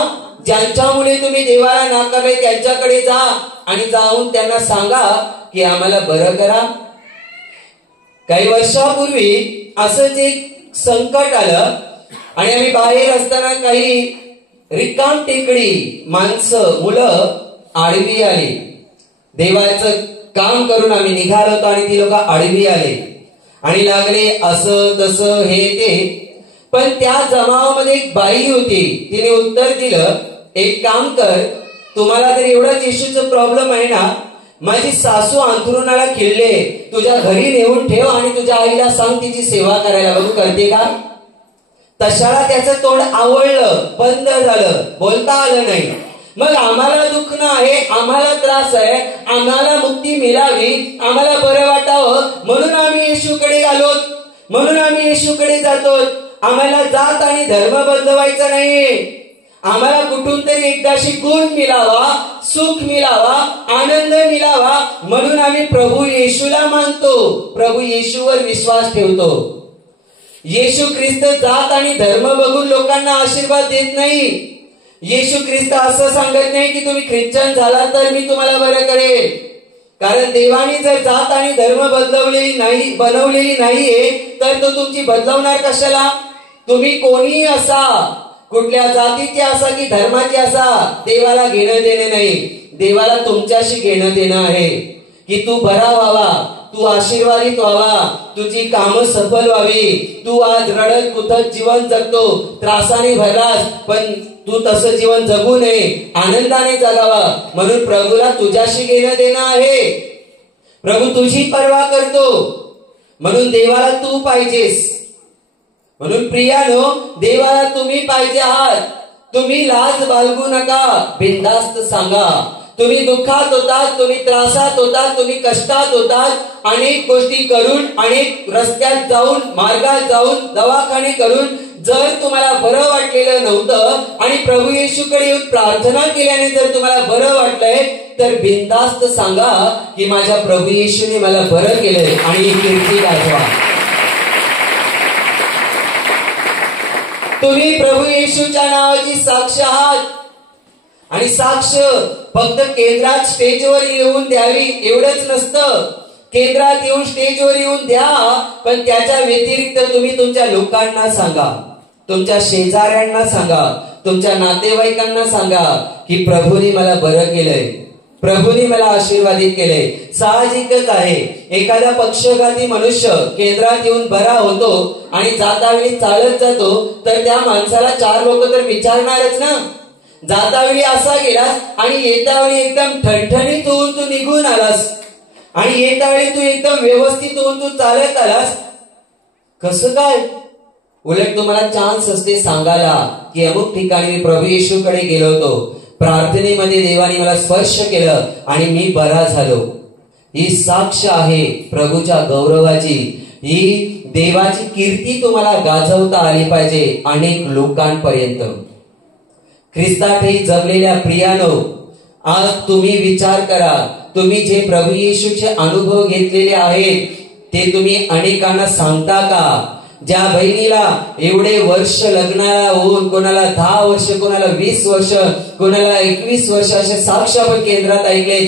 ज्यांच्यामुळे तुम्ही देवाला नाकारले त्यांच्याकडे जा आणि जाऊन त्यांना सांगा की आम्हाला बरं करा. काही वर्षापूर्वी असंच एक संकट आलं आणि आम्ही बाहेर असताना काही रिकाम टेकडी माणसं, मुलं आडवी आली. देवाचं काम करून आम्ही निघालो होतो आणि ती लोक आडवी आले आणि लागले असं तसं हे ते. पण त्या जमावामध्ये एक बाई होती, तिने उत्तर दिलं, एक काम कर, तुम्हाला जर एवढाच येशूचा प्रॉब्लेम आहे ना, माझी सासू अंथरुणाला खिळले, तुझ्या घरी नेऊन ठेव आणि तुझ्या आईला सांग तिची सेवा करायला. बघू करते का? तशाला त्याचं तोंड आवळलं, बंद झालं, बोलता आलं नाही. मग आम्हाला दुखणं आहे, आम्हाला त्रास आहे, आम्हाला मुक्ती मिळावी, आम्हाला बरं वाटावं म्हणून आम्ही येशूकडे आलो, म्हणून आम्ही येशूकडे जातो. आम्हाला जात आणि धर्म बदलवायचा नाही. आम्हाला कुठून तरी एकदाशी गुण मिळावा, सुख मिळावा, आनंद मिळावा म्हणून आम्ही प्रभू येशूला मानतो, प्रभू येशूवर विश्वास ठेवतो. येशू ख्रिस्त जात आणि धर्म बघून लोकांना आशीर्वाद देत नाही. येशू ख्रिस्त असं सांगत नाही की तुम्ही ख्रिश्चन झाला तर मी तुम्हाला बरं करेल. कारण देवाने जर जात आणि धर्म बनवलेली नाहीये तर तो तुमची बदलवणार कशाला? तुम्ही कोणीही असा, कुठल्या जातीचे असा की धर्माचे असा, देवाला घेणं देणं नाही. देवाला तुमच्याशी घेणं देणं आहे की तू बरा व्हावा, तू आशीर्वादित व्हावा, तुझी कामं सफल व्हावी. तू आज रडत कुथत जीवन जगतो, त्रासाने भरलास, पण तू तसं जीवन जगू नये, आनंदाने जगावा. म्हणून प्रभूला तुझ्याशी घेणं देणं आहे. प्रभू तुझी पर्वा करतो, म्हणून देवाला तू पाहिजेस. म्हणून प्रियानो, देवाला तुम्ही पाहिजे आहात. तुम्ही लाज बाळगू नका, बिनधास्त सांगा. तुम्ही दुःखात होतात, तुम्ही त्रासात होतात, तुम्ही कष्टात होतात, अनेक गोष्टी करून, अनेक रस्त्यात जाऊन, मार्गात जाऊन, दवाखाने करून जर तुम्हाला बरं वाटलेलं नव्हतं आणि प्रभू येशूकडे येऊन प्रार्थना केल्याने जर तुम्हाला बरं वाटलंय तर बिनधास्त सांगा की माझ्या प्रभू येशूने मला बरं केलंय आणि कीर्ती गाजवा. तुम्ही प्रभू येशूच्या नावाची साक्ष आहात. आणि साक्ष फक्त केंद्रात स्टेजवर येऊन द्यावी एवढंच नसतं. केंद्रात येऊन स्टेजवर येऊन द्या, पण त्याच्या व्यतिरिक्त तुम्ही तुमच्या लोकांना सांगा, तुमच्या शेजाऱ्यांना सांगा, तुमच्या नातेवाईकांना सांगा की प्रभूने मला बरं केलंय. प्रभूने मला आशीर्वादित केले. साहजिकच आहे, एखादा पक्षघाती मनुष्य केंद्रात येऊन बरा होतो आणि जातावेळी चालत जातो तर त्या माणसाला 4 लोक तर विचारणारच ना. जातावेळी असा गेलास आणि येतावेळी एकदम ठणठणीत होऊन तू निघून आलास आणि येतावेळी तू एकदम व्यवस्थित होऊन तू चालत आलास, कसं काय? उलट तुम्हाला चान्स असते सांगायला की अमुक ठिकाणी मी प्रभू येशूकडे गेलो होतो, प्रार्थनेमध्ये देवाने मला स्पर्श केलं आणि मी बरा झालो. ही साक्ष आहे प्रभूच्या गौरवाची. ही देवाची कीर्ती तुम्हाला गाजवता आली पाहिजे अनेक लोकांपर्यंत. ख्रिस्तातही जगलेल्या प्रियानो, आज तुम्ही विचार करा, तुम्ही जे प्रभू येशूचे अनुभव घेतलेले आहेत ते तुम्ही अनेकांना सांगता का? ज्या बहिणीला एवढे वर्ष लग्नाला होऊन, कोणाला 10 वर्ष, कोणाला 20 वर्ष, कोणाला 21 वर्ष असे साक्ष आपण केंद्रात ऐकले,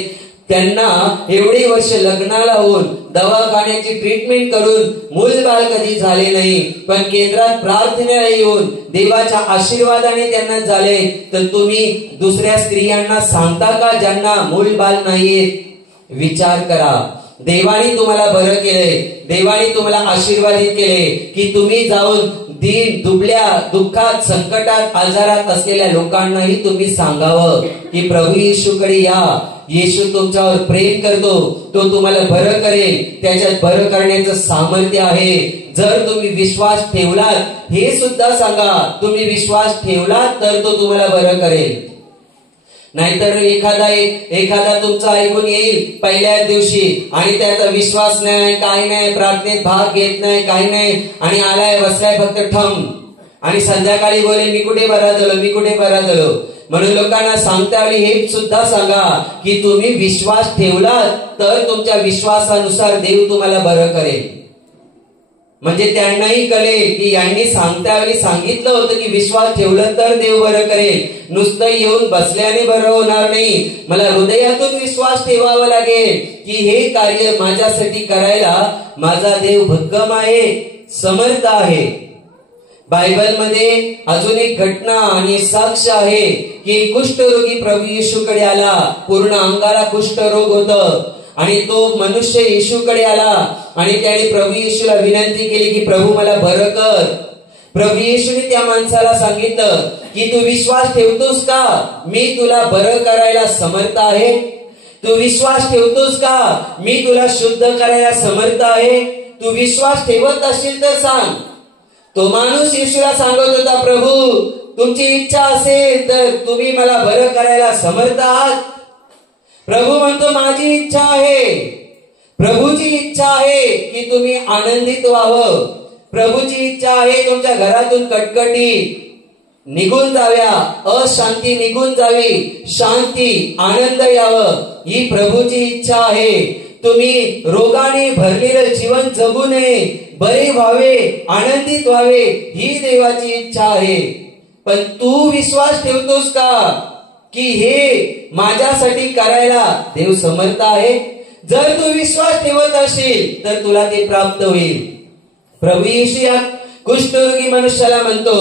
त्यांना एवढे वर्ष लग्नाला होऊन दवाखान्याची ट्रीटमेंट करून मूलबाळ कधी झाले नाही, पण केंद्रात प्रार्थनेला येऊन देवाच्या आशीर्वादाने त्यांना झाले, तर तुम्ही दुसऱ्या स्त्रियांना सांगता का ज्यांना मूलबाळ नाहीये? विचार करा. देवाने तुम्हाला बरं केले, देवाने तुम्हाला आशीर्वादित केले की तुम्ही जाऊन दीन, दुबळ्या, दुःखात, संकटात, आजारात असलेल्या लोकांनाही तुम्ही सांगावं की प्रभू येशूकडे या, येशू तुमच्यावर प्रेम करतो, तो तुम्हाला बरं करेल, त्याच्यात बरं करण्याचं सामर्थ्य आहे. जर तुम्ही विश्वास ठेवलात, हे सुद्धा सांगा, तुम्ही विश्वास ठेवलात तर तो तुम्हाला बरं करेल. नाहीतर एखादा तुमचा ऐकून येईल पहिल्या दिवशी आणि त्याचा विश्वास नाही, काही नाही, प्रार्थनेत भाग घेत नाही, काही नाही, आणि आलाय बसलाय फक्त ठम, आणि संध्याकाळी बोले मी कुठे बरा झालो, मी कुठे बरा झालो. म्हणून लोकांना सांगता आली हे सुद्धा सांगा की तुम्ही विश्वास ठेवलात तर तुमच्या विश्वासानुसार देव तुम्हाला बरं करेल. म्हणजे त्यांनाही कळेल की यांनी सांगता वेळी सांगितलं होतं की विश्वास ठेवलं तर देव बरं करेल, नुसतं येऊन बसल्याने बरं होणार नाही. मला हृदयातून विश्वास ठेवावा लागेल की हे कार्य माझ्यासाठी करायला माझा देव भक्कम आहे, समर्थ आहे. बायबलमध्ये अजून एक घटना आणि साक्ष आहे की कुष्ठरोगी प्रभू येशूकडे आला, पूर्ण अंगाला कुष्ठरोग होतं आणि तो मनुष्य येशूकडे आला आणि त्याने प्रभू येशूला विनंती केली की प्रभू मला बरं कर. प्रभू येशूने त्या माणसाला सांगितलं की तू विश्वास ठेवतोस का मी तुला बरं करायला समर्थ आहे? तू विश्वास ठेवतोस का मी तुला शुद्ध करायला समर्थ आहे? तू विश्वास ठेवत असशील तर सांग. तो माणूस येशूला सांगत होता, प्रभू तुमची इच्छा असेल तर तुम्ही मला बरं करायला समर्थ आहात. प्रभू म्हणतो माझी इच्छा आहे, प्रभूची इच्छा आहे की तुम्ही आनंदित व्हावं. प्रभूची इच्छा आहे तुमच्या घरातून कटकटी निघून जाव्या, अशांती निघून जावी, शांती, आनंद यावं, ही प्रभूची इच्छा आहे. तुम्ही रोगाने भरलेलं जीवन जगू नये, बरे व्हावे, आनंदित व्हावे, ही देवाची इच्छा आहे. पण तू विश्वास ठेवतोस का की हे माझ्यासाठी करायला देव समर्थ आहे? जर तू विश्वास ठेवत असशील तर तुला ते प्राप्त होईल. प्रभू येशू या कुष्ठरोगी मनुष्याला म्हणतो,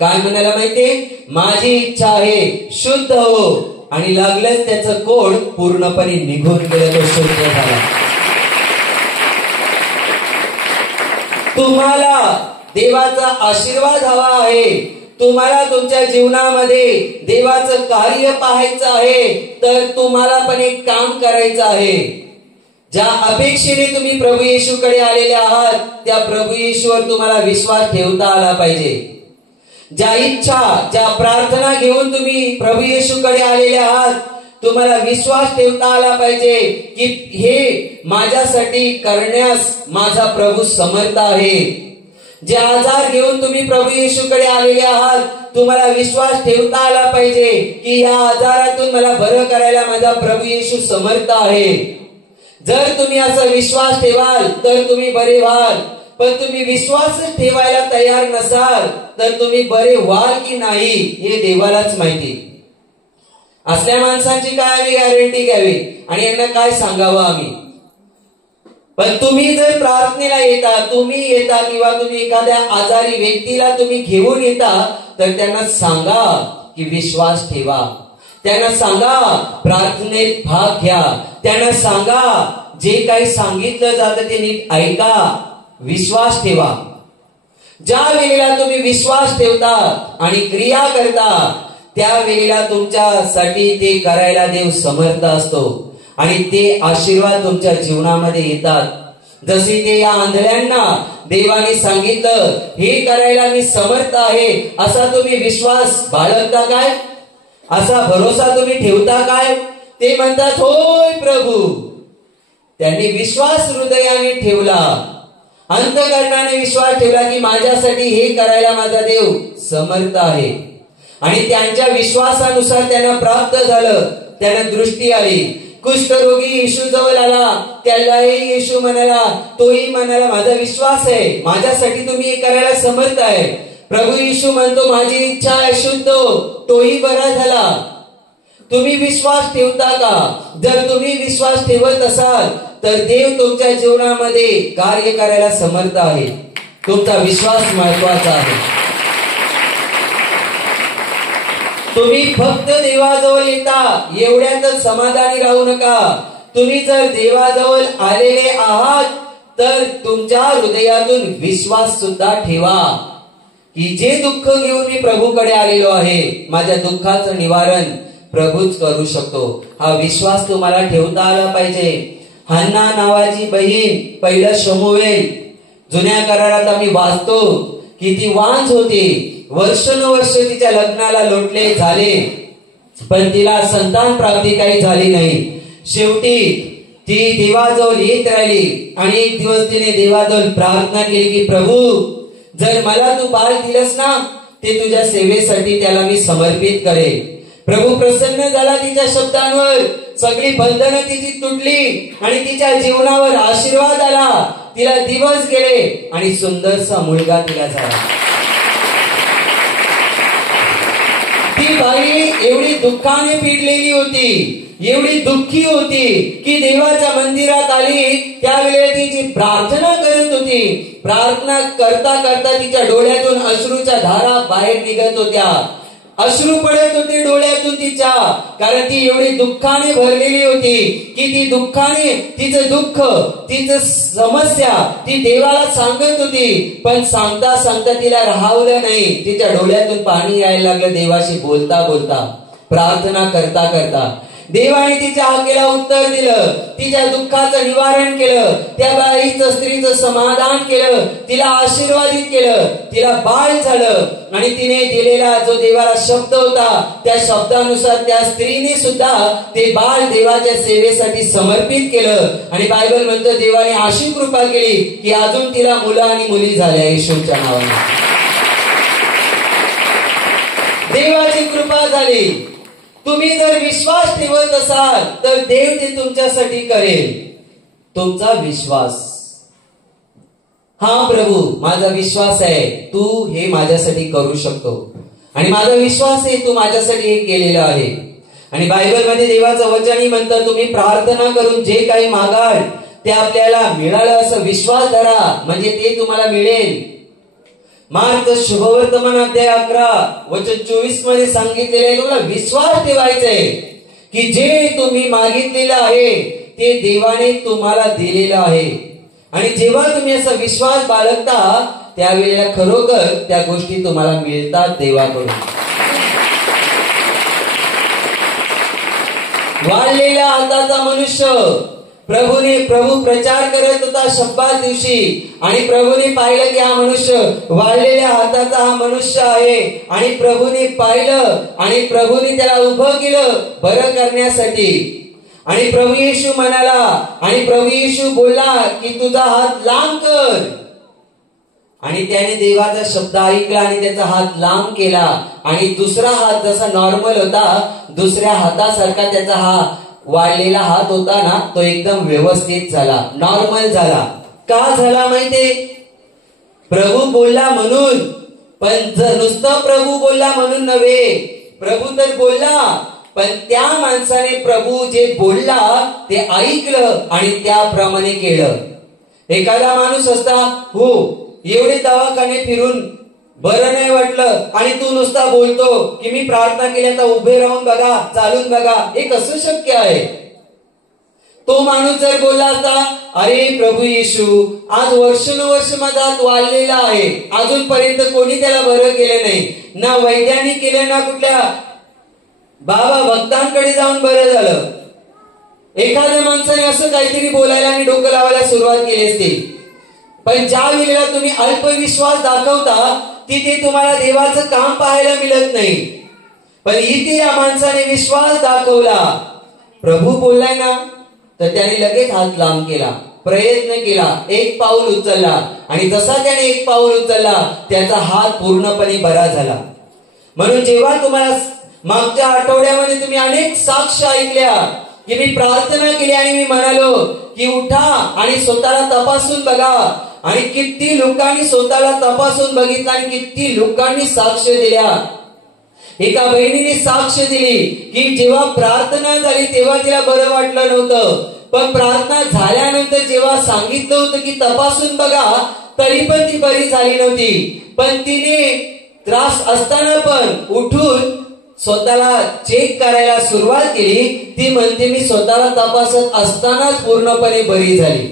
काय म्हणायला माहितीये? माझी इच्छा आहे शुद्ध हो. आणि लागलंच त्याचं कोड पूर्णपणे निघून गेलं, तो शुद्ध झाला. तुम्हाला देवाचा आशीर्वाद हवा आहे, तुम्हाला तुमच्या जीवनामध्ये देवाचं कार्य पाहायचं आहे, तर तुम्हाला पण एक काम करायचं आहे. ज्या अपेक्षेने तुम्ही प्रभू येशूकडे आलेले आहात त्या प्रभू येशूवर तुम्हाला विश्वास ठेवता आला पाहिजे. ज्या इच्छा, ज्या प्रार्थना घेऊन तुम्ही प्रभू येशूकडे आलेले आहात, तुम्हाला विश्वास ठेवता आला पाहिजे की हे माझ्यासाठी करण्यास माझा प्रभू समर्थ आहे. जे आजार घेऊन तुम्ही प्रभू येशूकडे आलेले आहात, तुम्हाला विश्वास ठेवता आला पाहिजे की या आजारातून मला बरं करायला माझा प्रभू येशू समर्थ आहे. जर तुम्ही असा विश्वास ठेवाल तर तुम्ही बरे व्हाल, पण तुम्ही विश्वासच ठेवायला तयार नसाल तर तुम्ही बरे व्हाल की नाही हे देवालाच माहिती. असल्या माणसांची काय आम्ही गॅरंटी घ्यावी आणि यांना काय सांगावं आम्ही? पण तुम्ही जर प्रार्थनेला येता, तुम्ही येता किंवा तुम्ही एखाद्या आजारी व्यक्तीला तुम्ही घेऊन येता, तर त्यांना सांगा की विश्वास ठेवा. त्यांना सांगा प्रार्थनेत भाग घ्या, त्यांना सांगा जे काही सांगितलं जातं ते नीट ऐका, विश्वास ठेवा. ज्या वेळेला तुम्ही विश्वास ठेवता आणि क्रिया करता त्यावेळेला तुमच्यासाठी ते करायला देव समर्थ असतो आणि ते आशीर्वाद तुमच्या जीवनामध्ये येतात. जसे ते या आंधळ्यांना देवाने सांगितलं हे करायला मी समर्थ आहे, असा तुम्ही विश्वास बाळगता काय? असा भरोसा तुम्ही ठेवता काय? ते म्हणतात होय प्रभू. त्यांनी विश्वास हृदयाने ठेवला, अंतःकरणाने विश्वास ठेवला की माझ्यासाठी हे करायला माझा देव समर्थ आहे. आणि त्यांच्या विश्वासानुसार त्यांना प्राप्त झालं, त्यांना दृष्टी आली. कुष्ठरोगी येशू जवळ आला, त्यालाही येशू म्हणाला, तोही म्हणाला माझा विश्वास आहे, माझ्यासाठी तुम्ही हे करायला समर्थ आहे. प्रभू येशू म्हणतो माझी इच्छा आहे शुद्ध, तोही बरा झाला. तुम्ही विश्वास ठेवता का? जर तुम्ही विश्वास ठेवत असाल तर देव तुमच्या जीवनामध्ये कार्य करायला समर्थ आहे. तुमचा विश्वास महत्वाचा आहे. तुम्ही फक्त देवाजवळ येता एवढ्यातच समाधानी राहू नका. तुम्ही जर देवाजवळ आलेले आहात तर तुमच्या हृदयातून विश्वास सुद्धा ठेवा की जे दुःख घेऊन मी प्रभूकडे आलेलो आहे, माझ्या दुःखाचं निवारण प्रभूच करू शकतो. हा विश्वास तुम्हाला ठेवता आला पाहिजे. हन्ना नावाची बहीण, पहिलं शमूएल, जुन्या करारात आम्ही वाचतो की ती वांझ होती. वर्षानुवर्ष तिच्या लग्नाला लोटले झाले पण तिला संतान प्राप्ती काही झाली नाही. शेवटी ती देवाजवळ येत राहिली आणि एक दिवस तिने देवाजवळ प्रार्थना केली की प्रभू जर मला तू बाळ दिलंस ना ते तुझ्या सेवेसाठी त्याला मी समर्पित करेन. प्रभू प्रसन्न झाला तिच्या शब्दांवर, सगळी बंधनं तिची तुटली आणि तिच्या जीवनावर आशीर्वाद आला. तिला दिवस गेले आणि सुंदरसा मुलगा तिला झाला. ती बाई एवढी दुःखाने पिडलेली होती, एवढी दुःखी होती की देवाच्या मंदिरात आली त्यावेळेला तिची प्रार्थना करत होती. प्रार्थना करता करता तिच्या डोळ्यातून अश्रूच्या धारा बाहेर निघत होत्या, अश्रू पडत होते डोळ्यातून तिच्या, कारण ती एवढी दुःखाने भरलेली होती की ती दुःखाने तिचं दुःख, तिचं समस्या ती देवाला सांगत होती. पण सांगता सांगता तिला राहावलं नाही, तिच्या डोळ्यातून पाणी यायला लागलं. देवाशी बोलता बोलता, प्रार्थना करता करता देवाने तिच्या हाकेला उत्तर दिलं, तिच्या दुःखाचं निवारण केलं, त्या बाईचं स्त्रीचं समाधान केलं, तिला आशीर्वादित केलं, तिला बाळ झालं. आणि तिने दिलेला जो देवाला शब्द होता त्या शब्दानुसार त्या स्त्रीने सुद्धा ते बाळ देवाच्या सेवेसाठी समर्पित केलं. आणि बायबल म्हणतो देवाने अशी कृपा केली की अजून तिला मुलं आणि मुली झाल्या येशूच्या नावाने. देवाची कृपा झाली. तुम्ही जर विश्वास ठेवत असाल तर देव ते तुमच्यासाठी करेल. तुमचा विश्वास, हा प्रभू माझा विश्वास आहे तू हे माझ्यासाठी करू शकतो आणि माझा विश्वास आहे तू माझ्यासाठी हे केलेलं आहे. आणि बायबल मध्ये देवाचं वचनही म्हणतं तुम्ही प्रार्थना करून जे काही मागाल ते आपल्याला मिळालं असं विश्वास धरा, म्हणजे ते तुम्हाला मिळेल. मार्क शुभवर्तमान अध्याय 11 वचन 24 मध्ये सांगितलेले आहे तुम्हाला विश्वास ठेवायचा आहे की जे तुम्ही मागितलेलं आहे ते देवाने तुम्हाला दिलेलं आहे. आणि जेव्हा तुम्ही असा विश्वास बाळगता त्यावेळेला खरोखर त्या गोष्टी तुम्हाला मिळतात देवाकडून. वाढलेल्या हाताचा मनुष्य, प्रभू प्रचार करत होता शब्दाच्या दिवशी आणि प्रभूने पाहिलं की हा मनुष्य वाढलेल्या हाताचा हा मनुष्य आहे. आणि प्रभूने पाहिलं आणि प्रभूने त्याला उभं केलं बरं करण्यासाठी. आणि प्रभू येशू म्हणाला आणि प्रभू येशू बोलला की तुझा हात लांब कर. आणि त्याने देवाचा शब्द ऐकला आणि त्याचा हात लांब केला आणि दुसरा हात जसा नॉर्मल होता दुसऱ्या हातासारखा त्याचा हा वाढलेला हात होता ना तो एकदम व्यवस्थित झाला, नॉर्मल झाला. का झाला माहितीये? प्रभू बोलला म्हणून. पण जर नुसतं प्रभू बोलला म्हणून नव्हे, प्रभू तर बोलला पण त्या माणसाने प्रभू जे बोलला ते ऐकलं आणि त्याप्रमाणे केलं. एखादा माणूस असता हो एवढे दवाखाने फिरून बरं नाही वाटलं आणि तू नुसता बोलतो की मी प्रार्थना केली, आता उभे राहून बघा, चालून बघा, हे कसं शक्य आहे? तो माणूस जर बोलला असता, अरे प्रभू येशू, आज वर्षानुवर्ष माझा हात वाढलेला आहे, अजूनपर्यंत कोणी त्याला बरं केलं नाही, ना वैद्याने केलं, ना कुठल्या बाबा भक्तांकडे जाऊन बरं झालं. एखाद्या माणसाने असं काहीतरी बोलायला आणि डोकं लावायला सुरुवात केली असते. पण ज्या वेळेला तुम्ही अल्पविश्वास दाखवता तिथे तुम्हाला देवाचं काम पाहायला मिळत नाही. पण इथे या माणसाने विश्वास दाखवला, प्रभू बोललाय ना, तर त्याने लगेच हात लांब केला, प्रयत्न केला, एक पाऊल उचलला आणि जसा त्याने एक पाऊल उचलला त्याचा हात पूर्णपणे बरा झाला. म्हणून जेव्हा तुम्हाला मागच्या आठवड्यामध्ये तुम्ही अनेक साक्ष ऐकल्या की मी प्रार्थना केली आणि मी म्हणालो की उठा आणि स्वतःला तपासून बघा, आणि किती लोकांनी स्वतःला तपासून बघितलं आणि किती लोकांनी साक्ष दिल्या. एका बहिणीने साक्ष दिली की जेव्हा प्रार्थना झाली तेव्हा तिला बरं वाटलं नव्हतं, पण प्रार्थना झाल्यानंतर जेव्हा सांगितलं होतं की तपासून बघा, तरी पण ती बरी झाली नव्हती. पण तिने त्रास असताना पण उठून स्वतःला चेक करायला सुरुवात केली. ती म्हणते मी स्वतःला तपासत असतानाच पूर्णपणे बरी झाली.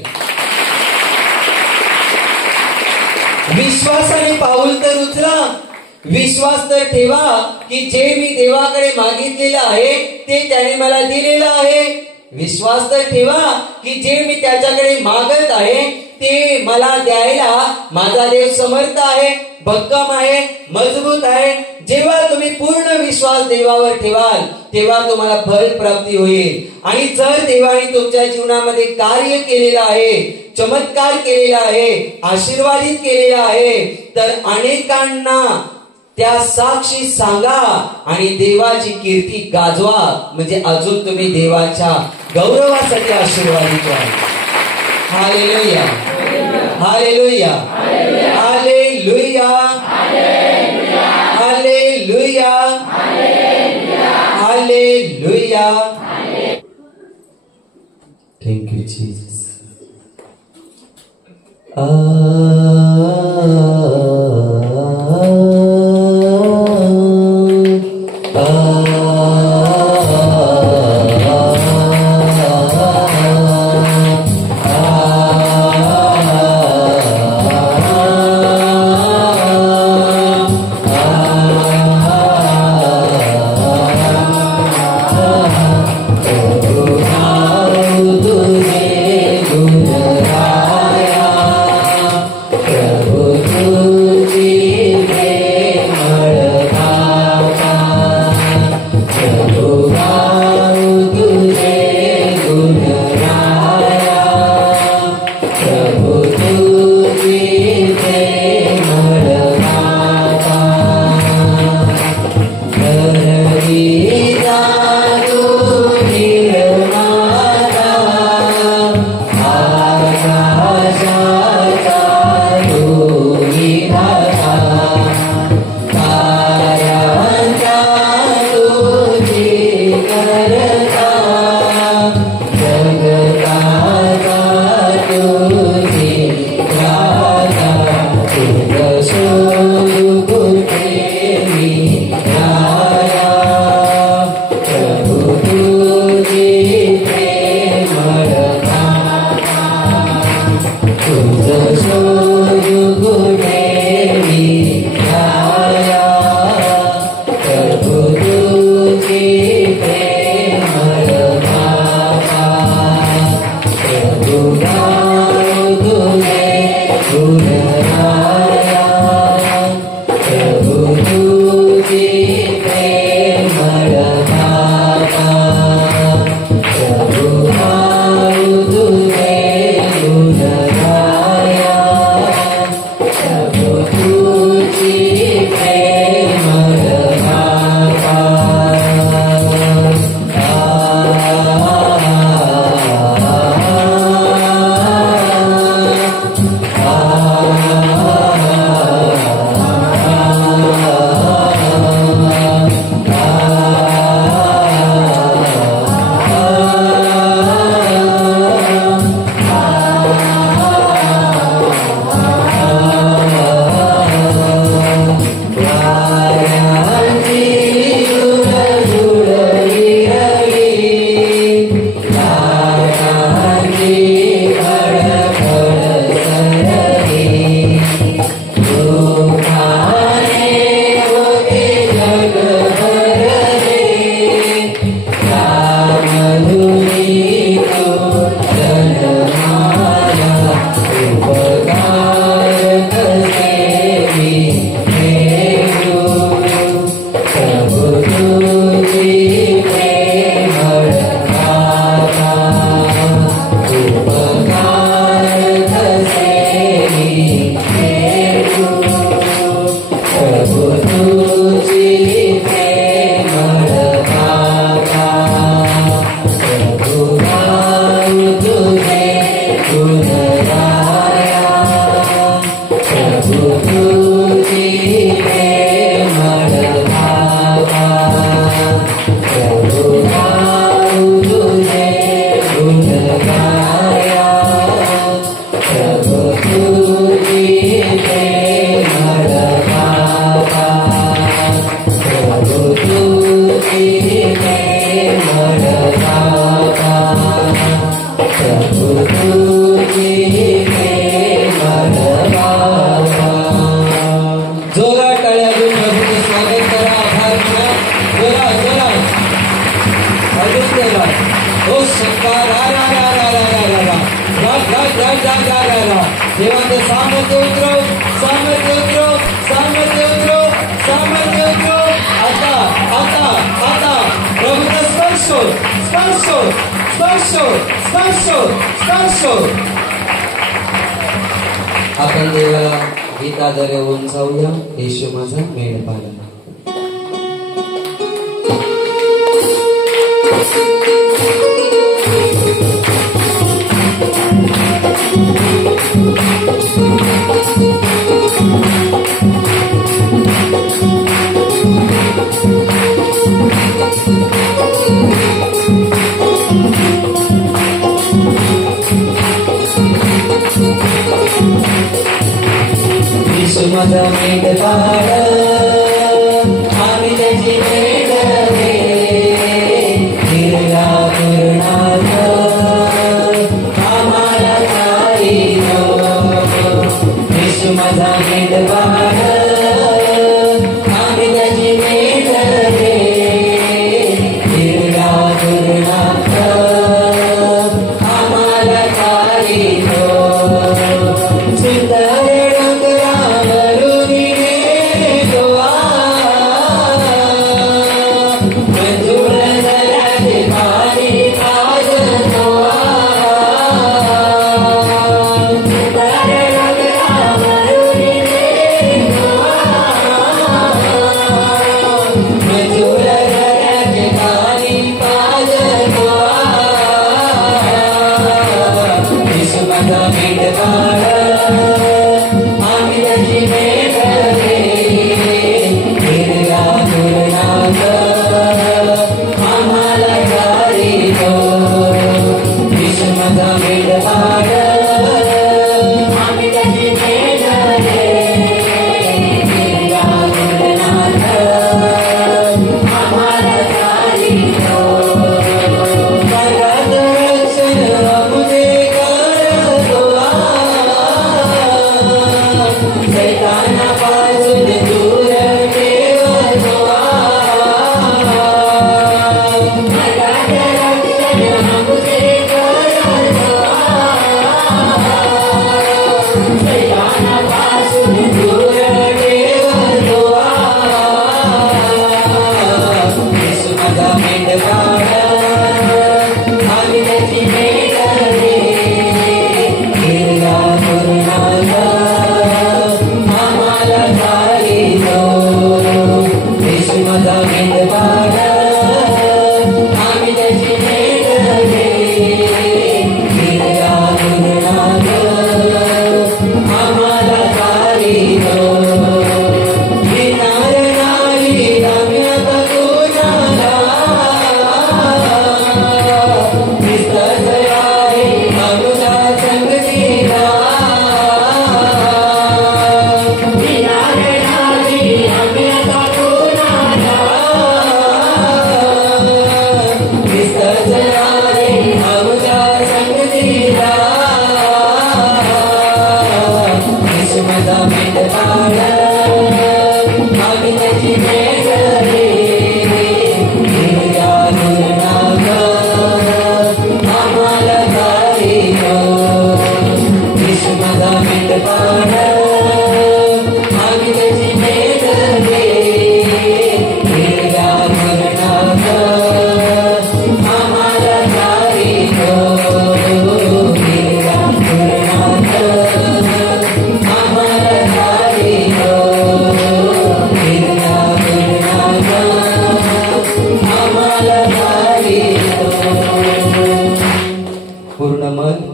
विश्वासाने पाऊल तर उचला, विश्वास तर ठेवा की जे मी देवाकडे मागितलेलं आहे ते त्याने मला दिलेलं आहे. विश्वास तर ठेवा की जे मी त्याच्याकडे मागत आहे ते मला द्यायला माझा देव समर्थ आहे, भक्कम आहे, मजबूत आहे. जेव्हा तुम्ही पूर्ण विश्वास देवावर ठेवाल तेव्हा तुम्हाला फल प्राप्ती होईल. आणि जर देवाने तुमच्या जीवनामध्ये कार्य केलेलं आहे, चमत्कार केलेला आहे, आशीर्वादित केलेला आहे, तर अनेकांना त्या साक्षी सांगा आणि देवाची कीर्ती गाजवा. म्हणजे अजून तुम्ही देवाच्या गौरवासाठी आशीर्वादित व्हाल. Hallelujah, hallelujah, hallelujah, hallelujah, hallelujah. Thank you Jesus. प्रभु देवाचं सामर्थ्य उतरव, सामर्थ्य उतरव, सामर्थ्य उतरव, सामर्थ्य उतरव. आता आता आता प्रभूचा स्पर्श स्पर्श स्पर्श स्पर्श स्पर्श. आपण देवाला गीत आधारे उंचावूया. येशू माझा मेंढपाळ. येशू माझा मेंढपाळ, आम्ही त्याची मेंढ रे, हिरव्या कुरणात आम्हाला चारितो. येशू माझा मेंढपाळ, आम्ही त्याची मेंढ रे, हिरव्या कुरणात आम्हाला चारितो. सुंदर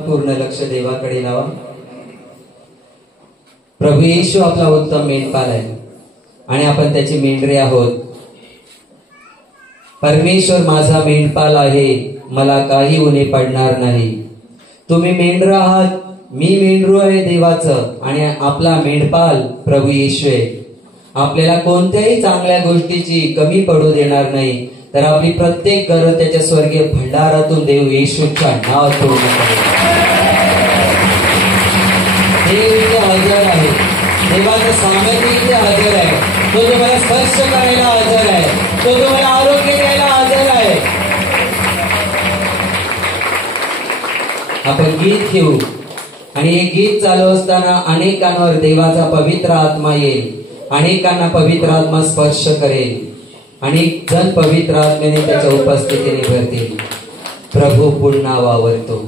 पूर्ण लक्ष देवाकडे लावा. प्रभू येशू आपला उत्तम मेंढपाळ आहे आणि आपण त्याची मेंढरे आहोत. परमेश्वर माझा मेंढपाळ आहे, मला काही उणे पडणार नाही. तुम्ही मेंढर आहात, मी मेंढरू आहे देवाचं, आणि आपला मेंढपाळ प्रभू येशू आहे. आपल्याला कोणत्याही चांगल्या गोष्टीची कमी पडू देणार नाही. तर आपली प्रत्येक गरज त्याच्या स्वर्गीय भंडारातून देव येशूच्या नावात पूर्ण करेल. देव इथे हजर आहे, देवाचं सामर्थ्य इथे हजर आहे. तो तुम्हाला स्पर्श करायला हजर आहे, तो तुम्हाला आरोग्य द्यायला हजर आहे. आपण गीत घेऊ आणि हे गीत चालू असताना अनेकांवर देवाचा पवित्र आत्मा येईल, अनेकांना पवित्र आत्मा स्पर्श करेल, अनेक जण पवित्र आत्म्याने त्याच्या उपस्थितीने भरतील. प्रभू पुन्हा वावरतो.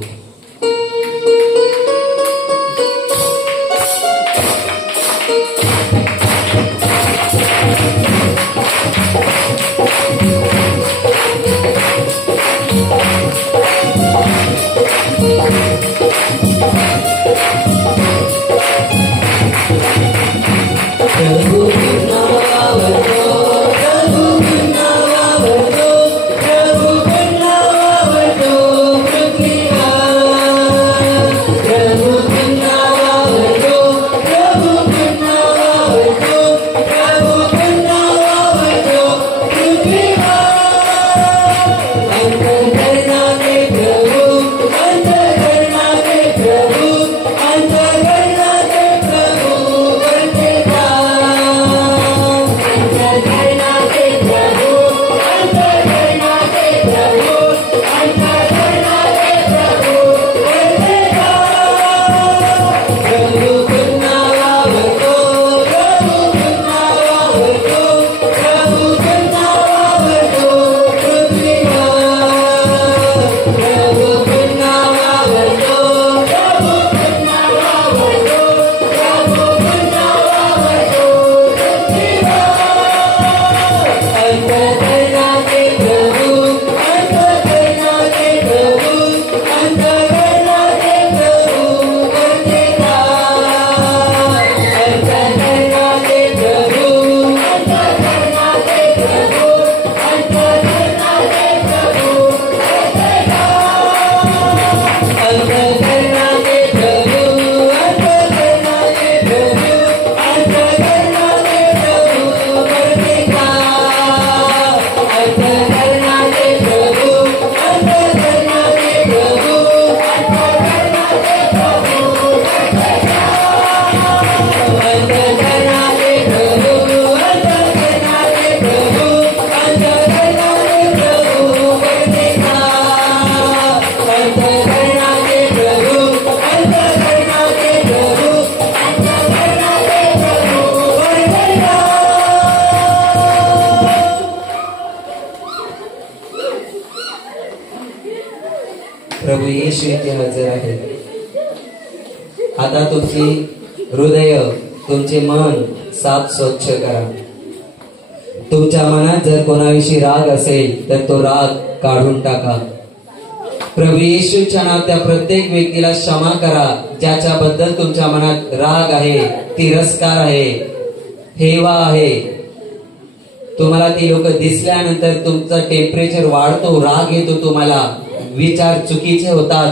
प्रभू येशू इथे हजर आहे. आता तुमची हृदय, तुमचे मन साफ स्वच्छ करा. तुमच्या मनात जर कोणाविषयी राग असेल तर तो राग काढून टाका. प्रभू येशूच्या नावात त्या प्रत्येक व्यक्तीला क्षमा करा ज्याच्याबद्दल तुमच्या मनात राग आहे, तिरस्कार आहे, हेवा आहे. तुम्हाला ती लोक दिसल्यानंतर तुमचं टेम्परेचर वाढतो, राग येतो, तुम्हाला विचार चुकीचे होतात,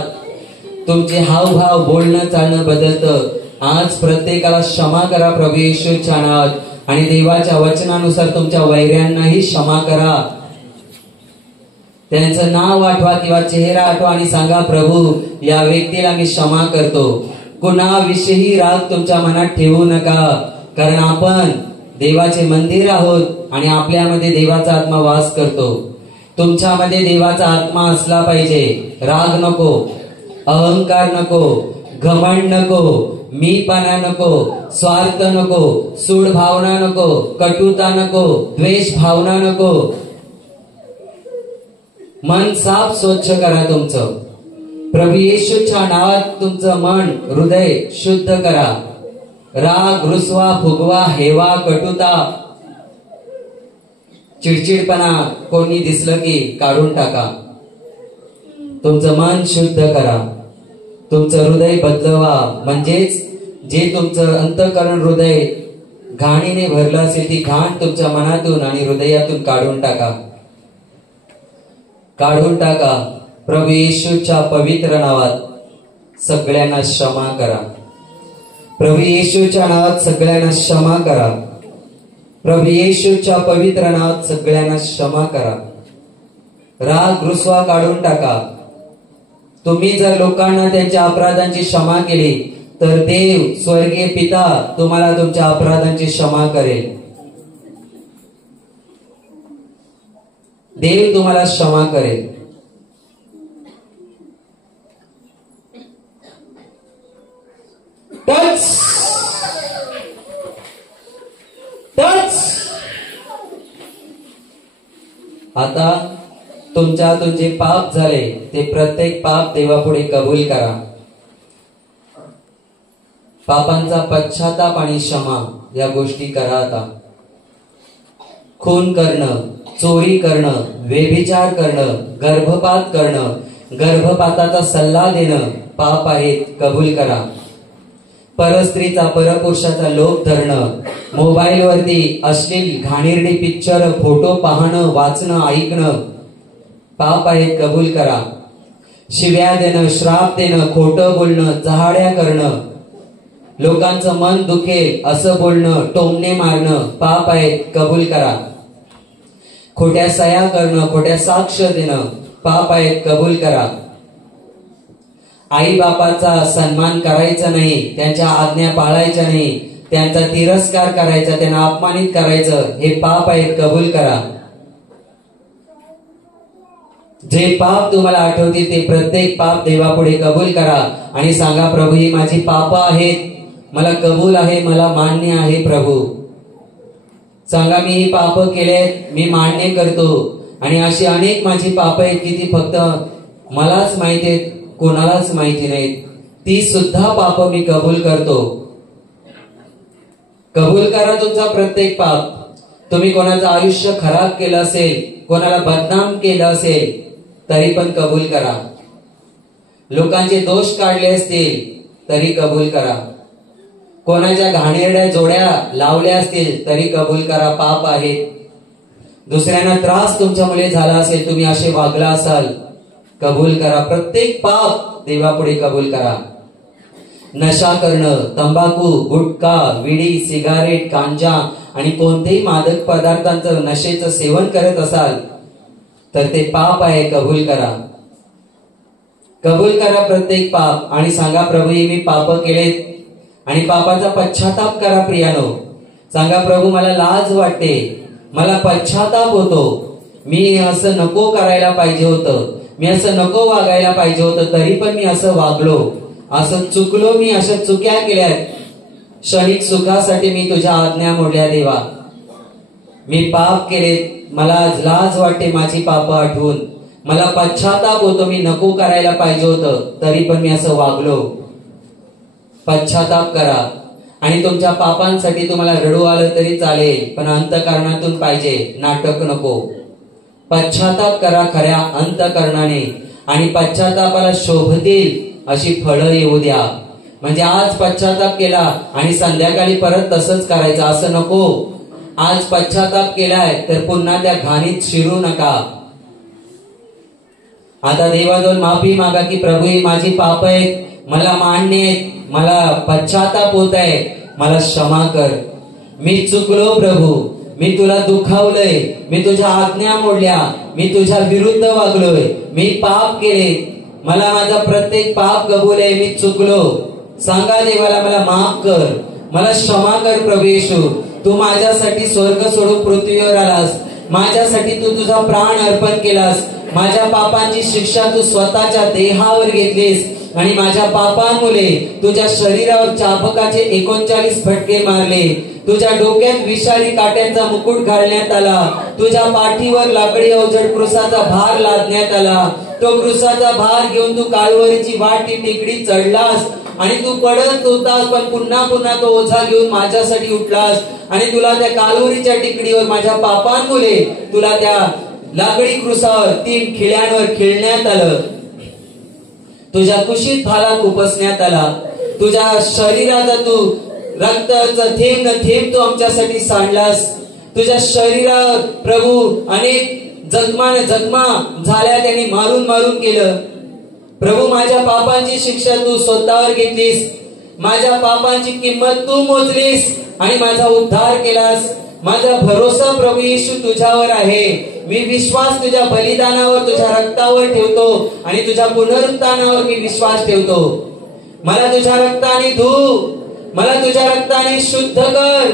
तुमचे हावभाव, बोलणं चालणं बदलतं. आज प्रत्येकाला क्षमा करा प्रभू येशूच्या नावात आणि देवाच्या वचनानुसार तुमच्या वैऱ्यांनाही क्षमा करा. त्यांचं नाव आठवा किंवा चेहरा आठवा आणि सांगा, प्रभू या व्यक्तीला मी क्षमा करतो. कुणाविषयी राग तुमच्या मनात ठेवू नका, कारण आपण देवाचे मंदिर आहोत आणि आपल्यामध्ये देवाचा आत्मा वास करतो. तुमच्यामध्ये देवाचा आत्मा असला पाहिजे. राग नको, अहंकार नको, घमंड नको, मीपणा नको, स्वार्थ नको, सूड भावना नको, कटुता नको, द्वेष भावना नको. मन साफ स्वच्छ करा तुमचं. प्रभू येशूच्या नावात तुमचं मन, हृदय शुद्ध करा. राग, रुसवा, फुगवा, हेवा, कटुता, चिडचिडपणा कोणी दिसलं की काढून टाका. तुमचं मन शुद्ध करा, तुमचं हृदय बदलवा. म्हणजेच जे तुमचं अंतःकरण हृदय घाणीने भरलं असेल ती घाण तुमच्या मनातून आणि हृदयातून काढून टाका. काढून टाका. प्रभू येशूच्या पवित्र नावात सगळ्यांना क्षमा करा. प्रभू येशूच्या नावात सगळ्यांना क्षमा करा. प्रभू येशूच्या पवित्र नावात सगळ्यांना क्षमा करा. राग, रुसवा काढून टाका. तुम्ही जर लोकांना त्यांच्या अपराधांची क्षमा केली तर देव, स्वर्गीय पिता तुम्हाला तुमच्या अपराधांची क्षमा करेल. देव तुम्हाला क्षमा करेल. Touch touch. आता तुमच्या हातून जे पाप झाले ते प्रत्येक पाप देवापुढे कबूल करा. पापांचा पश्चाताप आणि क्षमा या गोष्टी करा. आता खून करणं, चोरी करणं, व्यभिचार करणं, गर्भपात करणं, गर्भपाताचा सल्ला देणं पाप आहेत, कबूल करा. परस्त्रीचा परपुरुषाचा लोभ धरणं, मोबाईल वरती अश्लील घाणेरडे पिक्चर फोटो पाहणं, वाचणं, ऐकणं पाप आहेत, कबूल करा. शिव्या देणं, श्राप देणं, खोटं बोलणं, चहाड्या करणं, लोकांचं मन दुखेल असं बोलणं, टोमणे मारणं पाप आहेत, कबूल करा. खोट्या सया करणं, खोट्या साक्ष देणं पाप आहेत, कबूल करा. आई बापाचा सन्मान करायचा नाही, त्यांच्या आज्ञा पाळायच्या नाही, त्यांचा तिरस्कार करायचा, त्यांना अपमानित करायचं हे पाप आहेत, कबूल करा. जे पाप तुम्हाला आठवते ते प्रत्येक पाप देवापुढे कबूल करा आणि सांगा, प्रभू ही माझी पाप आहेत, मला कबूल आहे, मला मान्य आहे. प्रभू सांगा, मी ही पाप केले, मी मान्य करतो. आणि अशी अनेक माझी पाप आहेत की ती फक्त मलाच माहिती आहेत, कोणालाच माहिती नाहीत. ती सुद्धा पाप मी कबूल करतो. कबूल करा तुमचा प्रत्येक पाप. तुम्ही कोणाचं आयुष्य खराब केलं असेल, कोणाला बदनाम केलं असेल तरी पण कबूल करा. लोकांचे दोष काढले असतील तरी कबूल करा. कोणाच्या घाणेरड्या जोड्या लावल्या असतील तरी कबूल करा, पाप आहेत. दुसऱ्यांना त्रास तुमच्यामुळे झाला असेल, तुम्ही असे वागला असाल, कबूल करा. प्रत्येक पाप देवापुढे कबूल करा. नशा करणं, तंबाखू, गुटखा, विडी, सिगारेट, गांजा आणि कोणतेही मादक पदार्थांचं नशेचं सेवन करत असाल तर ते पाप आहे, कबूल करा. कबूल करा प्रत्येक पाप आणि सांगा, प्रभू मी पाप केलेत आणि पापाचा पश्चाताप करा. प्रियानो सांगा, प्रभू मला लाज वाटते, मला पश्चाताप होतो, मी असं नको करायला पाहिजे होतं, मी असं नको वागायला पाहिजे होतं, तरी पण मी असं वागलो, असं चुकलो, मी अशा चुक्या केल्यात. क्षणिक सुखासाठी मी तुझ्या आज्ञा मोडल्या देवा. मी पाप केले, मला लाज वाटते माझी पाप आठवून, मला पश्चाताप होतो, मी नको करायला पाहिजे होतं तरी पण मी असं वागलो. पश्चाताप करा आणि तुमच्या पापांसाठी तुम्हाला रडू आलं तरी चालेल, पण अंतःकरणातून पाहिजे, नाटक नको. पश्चाताप करा खऱ्या अंतःकरणाने आणि पश्चातापाला शोभतील अशी फळं येऊ द्या. म्हणजे आज पश्चाताप केला आणि संध्याकाळी परत तसंच करायचं असं नको. आज पश्चाताप केलाय तर पुन्हा त्या घाणीत शिरू नका. आता देवाजवळ माफी मागा की प्रभू ही माझी पाप आहेत, मला मान्य आहेत, मला पश्चाताप होत आहे, मला क्षमा कर. मी चुकलो प्रभू, मी तुला दुखावलंय, मी तुझ्या आज्ञा मोडल्या, मी तुझ्या विरुद्ध वागलोय, मी पाप केले, मला माझा प्रत्येक पाप कबूल आहे, मी चुकलो. सांगा देवाला मला माफ कर, मला क्षमा कर. प्रभू येशू तू माझ्यासाठी स्वर्ग सोडून पृथ्वीवर आलास, माझ्यासाठी तू तुझा प्राण अर्पण केलास, माझ्या पापांची शिक्षा तू स्वतःच्या देहावर घेतलीस आणि माझ्या पापांमुळे तुझ्या शरीरावर चाबकाचे 39 फटके मारले, तुझ्या डोक्यात विषारी काट्यांचा मुकुट घालण्यात आला, तुझ्या पाठीवर लाकडी अवजड क्रूसाचा भार लादण्यात आला. तो क्रूसाचा भार घेऊन तू काळवरीची वाटी टेकडी चढलास आणि तू पडत होतास, पण पुन्हा पुन्हा तो ओझा घेऊन माझ्यासाठी उठलास आणि तुला त्या काळवरीच्या टेकडीवर माझ्या पापांमुळे तुला त्या लाकडी क्रूसावर 3 खिळ्यांवर खिळण्यात आलं, तुझ्या कुशीत भाला खुपसण्यात आला, तुझ्या शरीराचा तू रक्ताचा थेंब न थेंब तू आमच्यासाठी सांडलास. तुझ्या शरीरावर प्रभू अनेक जखमा झाल्या, त्यांनी मारून मारून केलं. प्रभू माझ्या पापांची शिक्षा तू स्वतःवर घेतलीस, माझ्या पापांची किंमत तू मोजलीस आणि माझा उद्धार केलास. माझा भरोसा प्रभू येशू तुझ्यावर आहे. मी विश्वास तुझ्या बलिदानावर, तुझ्या रक्तावर ठेवतो आणि तुझ्या पुनरुत्थानावर मी विश्वास ठेवतो. मला तुझ्या रक्ताने धु, मला तुझ्या रक्ताने शुद्ध कर,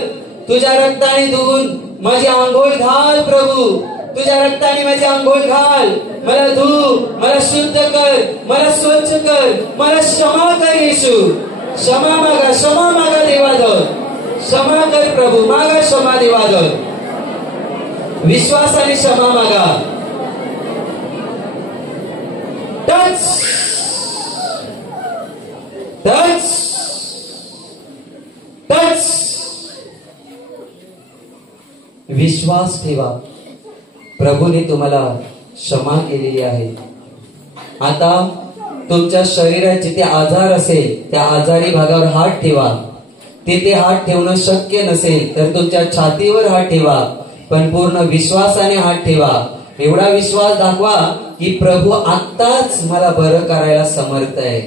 तुझ्या रक्ताने धुवून माझी आंघोळ घाल. प्रभू तुझ्या रक्ताने माझी आंघोळ घाल, मला धु, मला शुद्ध कर, मला स्वच्छ कर, मला क्षमा कर. येशू क्षमा मागा देवाजवळ. क्षमा कर प्रभू, मागा क्षमा देवाजवळ. विश्वासाने क्षमा मागा. Touch touch touch. विश्वास ठेवा, प्रभूने तुम्हाला क्षमा केलेली आहे. आता तुमच्या शरीरात जिथे आजार असेल त्या आजारी भागावर हात ठेवा. तिथे हात ठेवणं शक्य नसेल तर तुमच्या छातीवर हात ठेवा, पण पूर्ण विश्वासाने हात ठेवा. एवढा विश्वास दाखवा की प्रभू आत्ताच मला बरं करायला समर्थ आहे.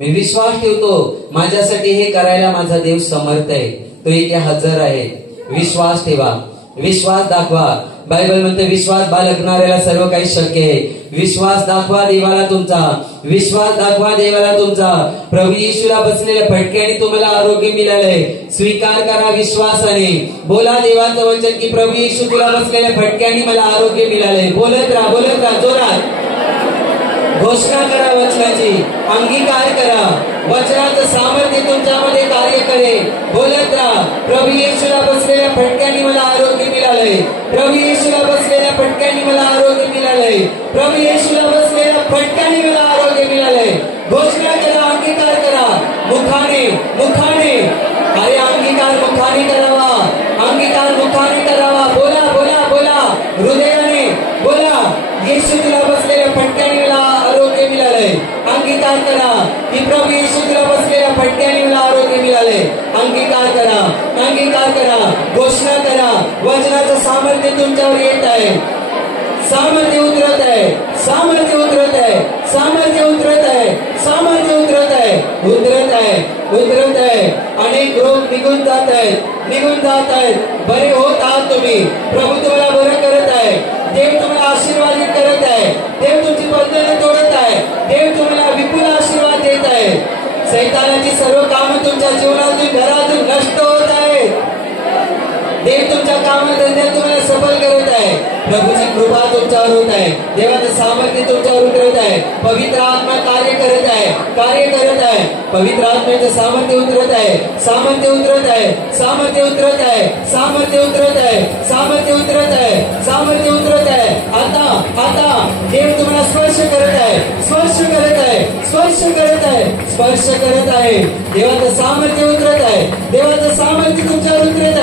मी विश्वास ठेवतो माझ्यासाठी हे करायला माझा देव समर्थ आहे, तो इथे हजर आहे. विश्वास ठेवा, विश्वास दाखवा. बायबल म्हणते विश्वास बाळगणाऱ्याला सर्व काही शक्य आहे. विश्वास दाखवा देवाला तुमचा, विश्वास दाखवा देवाला तुमचा. प्रभू येशूला बसलेल्या फटक्याने तुम्हाला आरोग्य मिळालंय. स्वीकार करा विश्वासाने. बोला देवाचं वचन की प्रभू येशू तुला बसलेल्या फटक्याने मला आरोग्य मिळालंय. बोलत राहा जोरात घोषणा करा वचनाची, अंगीकार करा. वचनाचं सामर्थ्य तुमच्यामध्ये कार्य करे. बोलत राहा प्रभू येशूला बसलेल्या फटक्याने मला आरोग्य मिळालंय. प्रभू येशूला बसलेल्या फटक्याने मला आरोग्य मिळालंय. प्रभू येशूला बसलेल्या फटक्याने मला आरोग्य मिळालंय. घोषणा करा, अंगीकार करा. मुखाने अरे अंगीकार मुखाने करावा, अंगीकार मुखाने करावा. बोला हृदयाने बोला. येशू तुला बसलेल्या फटक्याने मला आरोग्य मिळालंय. अंगीकार करा की प्रभू येशू तुला बसलेल्या फटक्याने मला आरोग्य मिळालंय. अंगीकार करा, घोषणा करा. वचनाचं सामर्थ्य तुमच्यावर येत आहे. सामर्थ्य उतरत आहे. अनेक रोग निघून जात आहेत. बरे होत आहात तुम्ही. प्रभू तुम्हाला बरं करत आहे. देव तुम्हाला आशीर्वादित करत आहे. देव तुमची बंधने तोडत आहे. देव तुम्हाला विपुल आशीर्वाद देत आहे. सैतानाची सर्व कामं तुमच्या जीवनातून घरातून नष्ट होत आहेत. देव तुमच्या कामधंद्यात तुम्हाला सफल करत आहे. प्रभूची कृपा तुमच्यावर होत आहे. देवाचं सामर्थ्य तुमच्यावर उतरत आहे. पवित्र आत्मा कार्य करत आहे. पवित्र आत्म्याचं सामर्थ्य उतरत आहे. आता देव तुम्हाला स्पर्श करत आहे. देवाचं सामर्थ्य उतरत आहे. देवाचं सामर्थ्य तुमच्यावर उतरत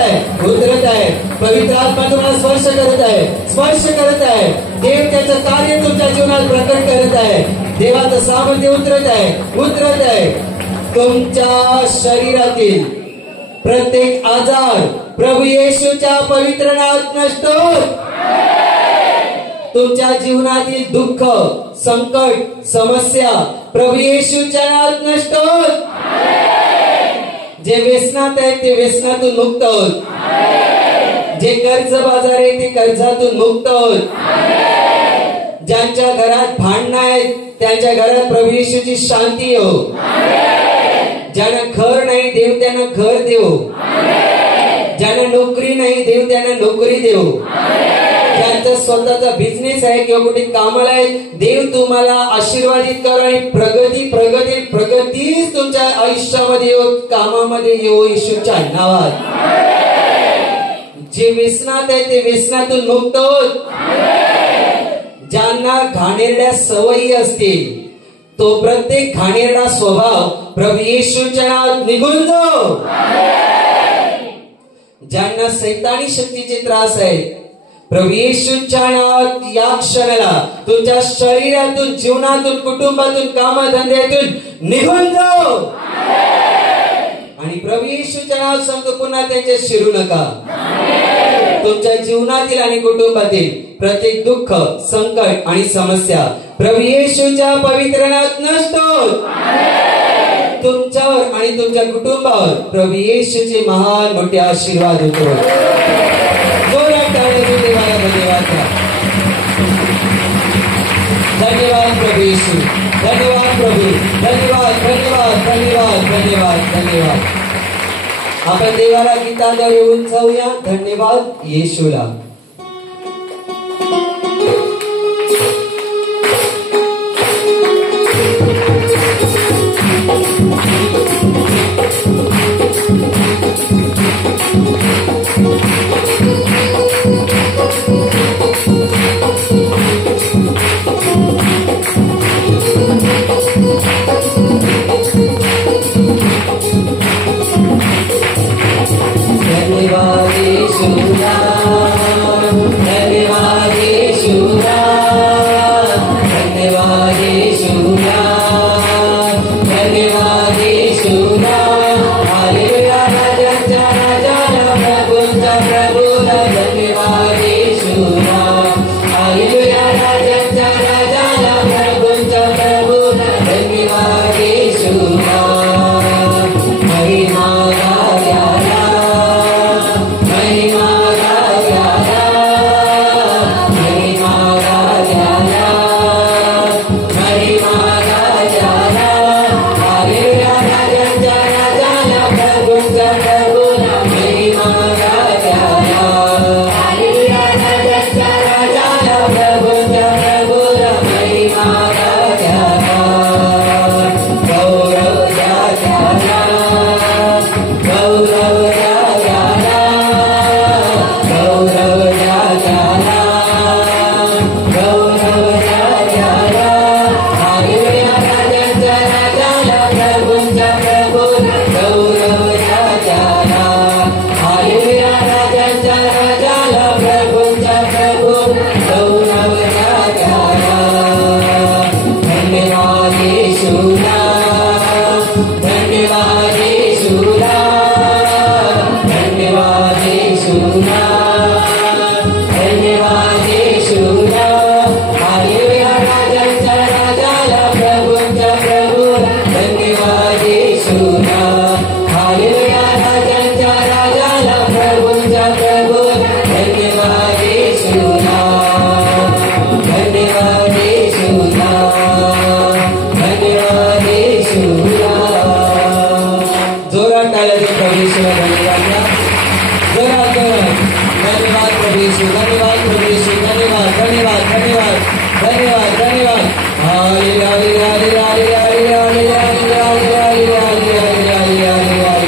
आहे. पवित्र आत्मा तुम्हाला स्पर्श करत आहे. देव त्याचं कार्य तुमच्या जीवनात प्रकट करत आहे. देवाचं सामर्थ्य उतरत आहे. तुमच्या शरीरातील प्रत्येक आजार प्रभू येशूच्या पवित्र नावात नष्ट होत. तुमच्या जीवनातील दुःख, संकट, समस्या प्रभू येशूच्या नावात नष्ट होत. जे व्यसनात आहेत ते व्यसनातून मुक्त होत. जे कर्ज बाजार आहे ते कर्जातून मुक्त होत. ज्यांच्या घरात भांडणं आहेत त्यांच्या घरात प्रभू येशूची शांती हो. ज्यांना घर नाही देव त्यांना घर देव. ज्यांना नोकरी नाही देव त्यांना नोकरी देव. ज्यांचा स्वतःचा बिझनेस आहे किंवा कुठे कामाला आहे देव तुम्हाला आशीर्वादित करो आणि प्रगतीच तुमच्या आयुष्यामध्ये येऊ, कामामध्ये येऊ येशूच्या नावात. जे व्यसनात आहे ते व्यसनातून मुक्त होत. ज्यांना घाणेरड्या सवयी असतील तो प्रत्येक घाणेरडा स्वभाव प्रभू येशूच्या नावात निघून जाओ. ज्यांना सैतानी शक्तीचे त्रास आहेत प्रभू येशूच्या नावात या क्षणाला तुमच्या शरीरातून, जीवनातून, कुटुंबातून, कामधंद्यातून निघून जाओ. आणि प्रभू येशूच्या नावात सांगतो पुन्हा त्यांच्या शिरू नका. तुमच्या जीवनातील आणि कुटुंबातील प्रत्येक दुःख, संकट आणि समस्या प्रभू येशूच्या पवित्र नावात नष्ट होत. तुमच्यावर आणि तुमच्या कुटुंबावर प्रभू येशूचे महान मोठे आशीर्वाद होतो. धन्यवाद प्रभू येशू. धन्यवाद प्रभू. धन्यवाद. आपण देवाला गीताला येऊन जाऊया. धन्यवाद येशूला. यीशु, धन्यवाद प्रभु यीशु, धन्यवाद धन्यवाद धन्यवाद धन्यवाद धन्यवाद। Hallelujah hallelujah hallelujah hallelujah hallelujah hallelujah hallelujah hallelujah hallelujah hallelujah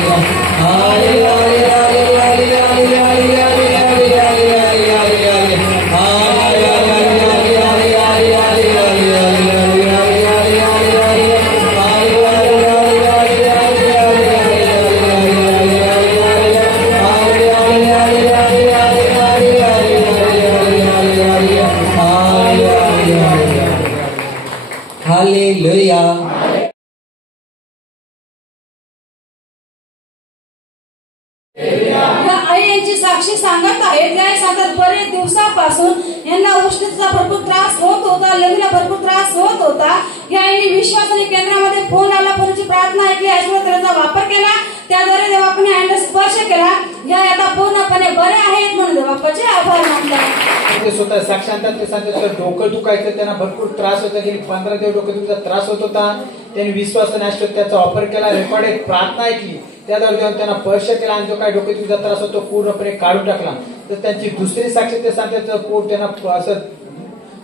साक्षी सांगत आहेत, त्या सांगतात बरेच दिवसापासून यांना उष्णतेचा भरपूर त्रास होत होता, लघवीला भरपूर त्रास होत होता। यांनी विश्वासाने केंद्रामध्ये फोन लावला, फोनची प्रार्थना ऐकली, ऐश्वर्याचा वापर केला, त्याद्वारे देवाने यांना स्पर्श केला। या आता पूर्णपणे बरे आहेत म्हणून देवाचे आभार मानतात। ते स्वतः साक्षांतात ते सांगतात डोकं दुखायचं, त्यांना भरपूर त्रास होता, गेली 15 दिवस डोकं दुखीचा त्रास होत होता। त्यांनी विश्वासाने ऐश्वर्याचा वापर केला, रेकॉर्डेड प्रार्थना ऐकली, त्याद्वारे त्यांना स्पर्श केला आणि जो काही डोक्याचा त्रास होतो पूर्णपणे काढून टाकला। तर त्यांची दुसरी साक्षी ते सांगतात पोट त्यांना असं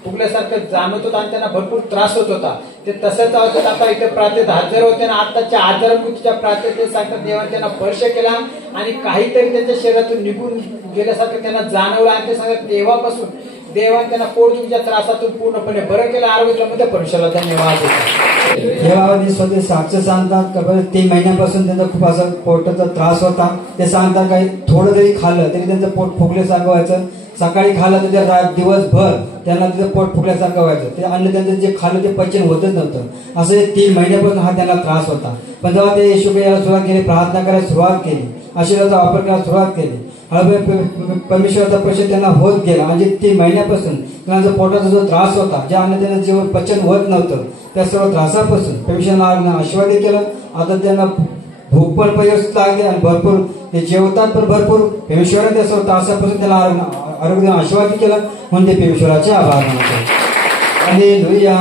फुगल्यासारखं जाणवत होतं आणि त्यांना भरपूर त्रास होत होता। ते तसंच होतं। आता इथे प्रार्थनेत हजर होते ना, आताच्या आजारमुक्तीच्या प्रार्थनेत ते सांगतात देवाने त्यांना स्पर्श केला आणि काहीतरी त्यांच्या शरीरातून निघून गेल्यासारखं त्यांना जाणवलं आणि ते सांगतात तेव्हापासून देवाने त्यांना पोटदुखीच्या त्रासातून पूर्णपणे बरं केलं, आरोग्यामध्ये परमेश्वराला धन्यवाद। देवावरती स्वतः साक्ष सांगतात का 3 महिन्यापासून त्यांचा खूप असा पोटाचा त्रास होता। ते सांगतात काही थोडं जरी खाल्लं तरी त्यांचं पोट फुगल्यासारखं व्हायचं, सकाळी खाल्लं तर दिवसभर त्यांना तिथं पोट फुगल्यासारखं व्हायचं, ते अन्न त्यांचं जे खाल्लं ते पचन होतच नव्हतं। असं 3 महिन्यापासून हा त्यांना त्रास होता। पण जेव्हा ते येशू यायला सुरुवात केली, प्रार्थना करायला सुरुवात केली, आशीर्वादाचा वापर करायला सुरुवात केली, परमेश्वराचा प्रश्न त्यांना होत गेला आणि 3 महिन्यापासून त्यांचा पोटाचा जो त्रास होता, ज्या अन्न त्यांना जेवण पचन होत नव्हतं, त्या सर्व त्रासापासून परमेश्वराने आशीर्वाद केलं। आता त्यांना भूक पण व्यवस्थित लागते आणि भरपूर ते जेवतात पण भरपूर। परमेश्वराने त्या सर्व त्रासापासून त्याला आरोग्य आशीर्वाद केला म्हणून ते परमेश्वराचे आभार मानतो। हालेलुया।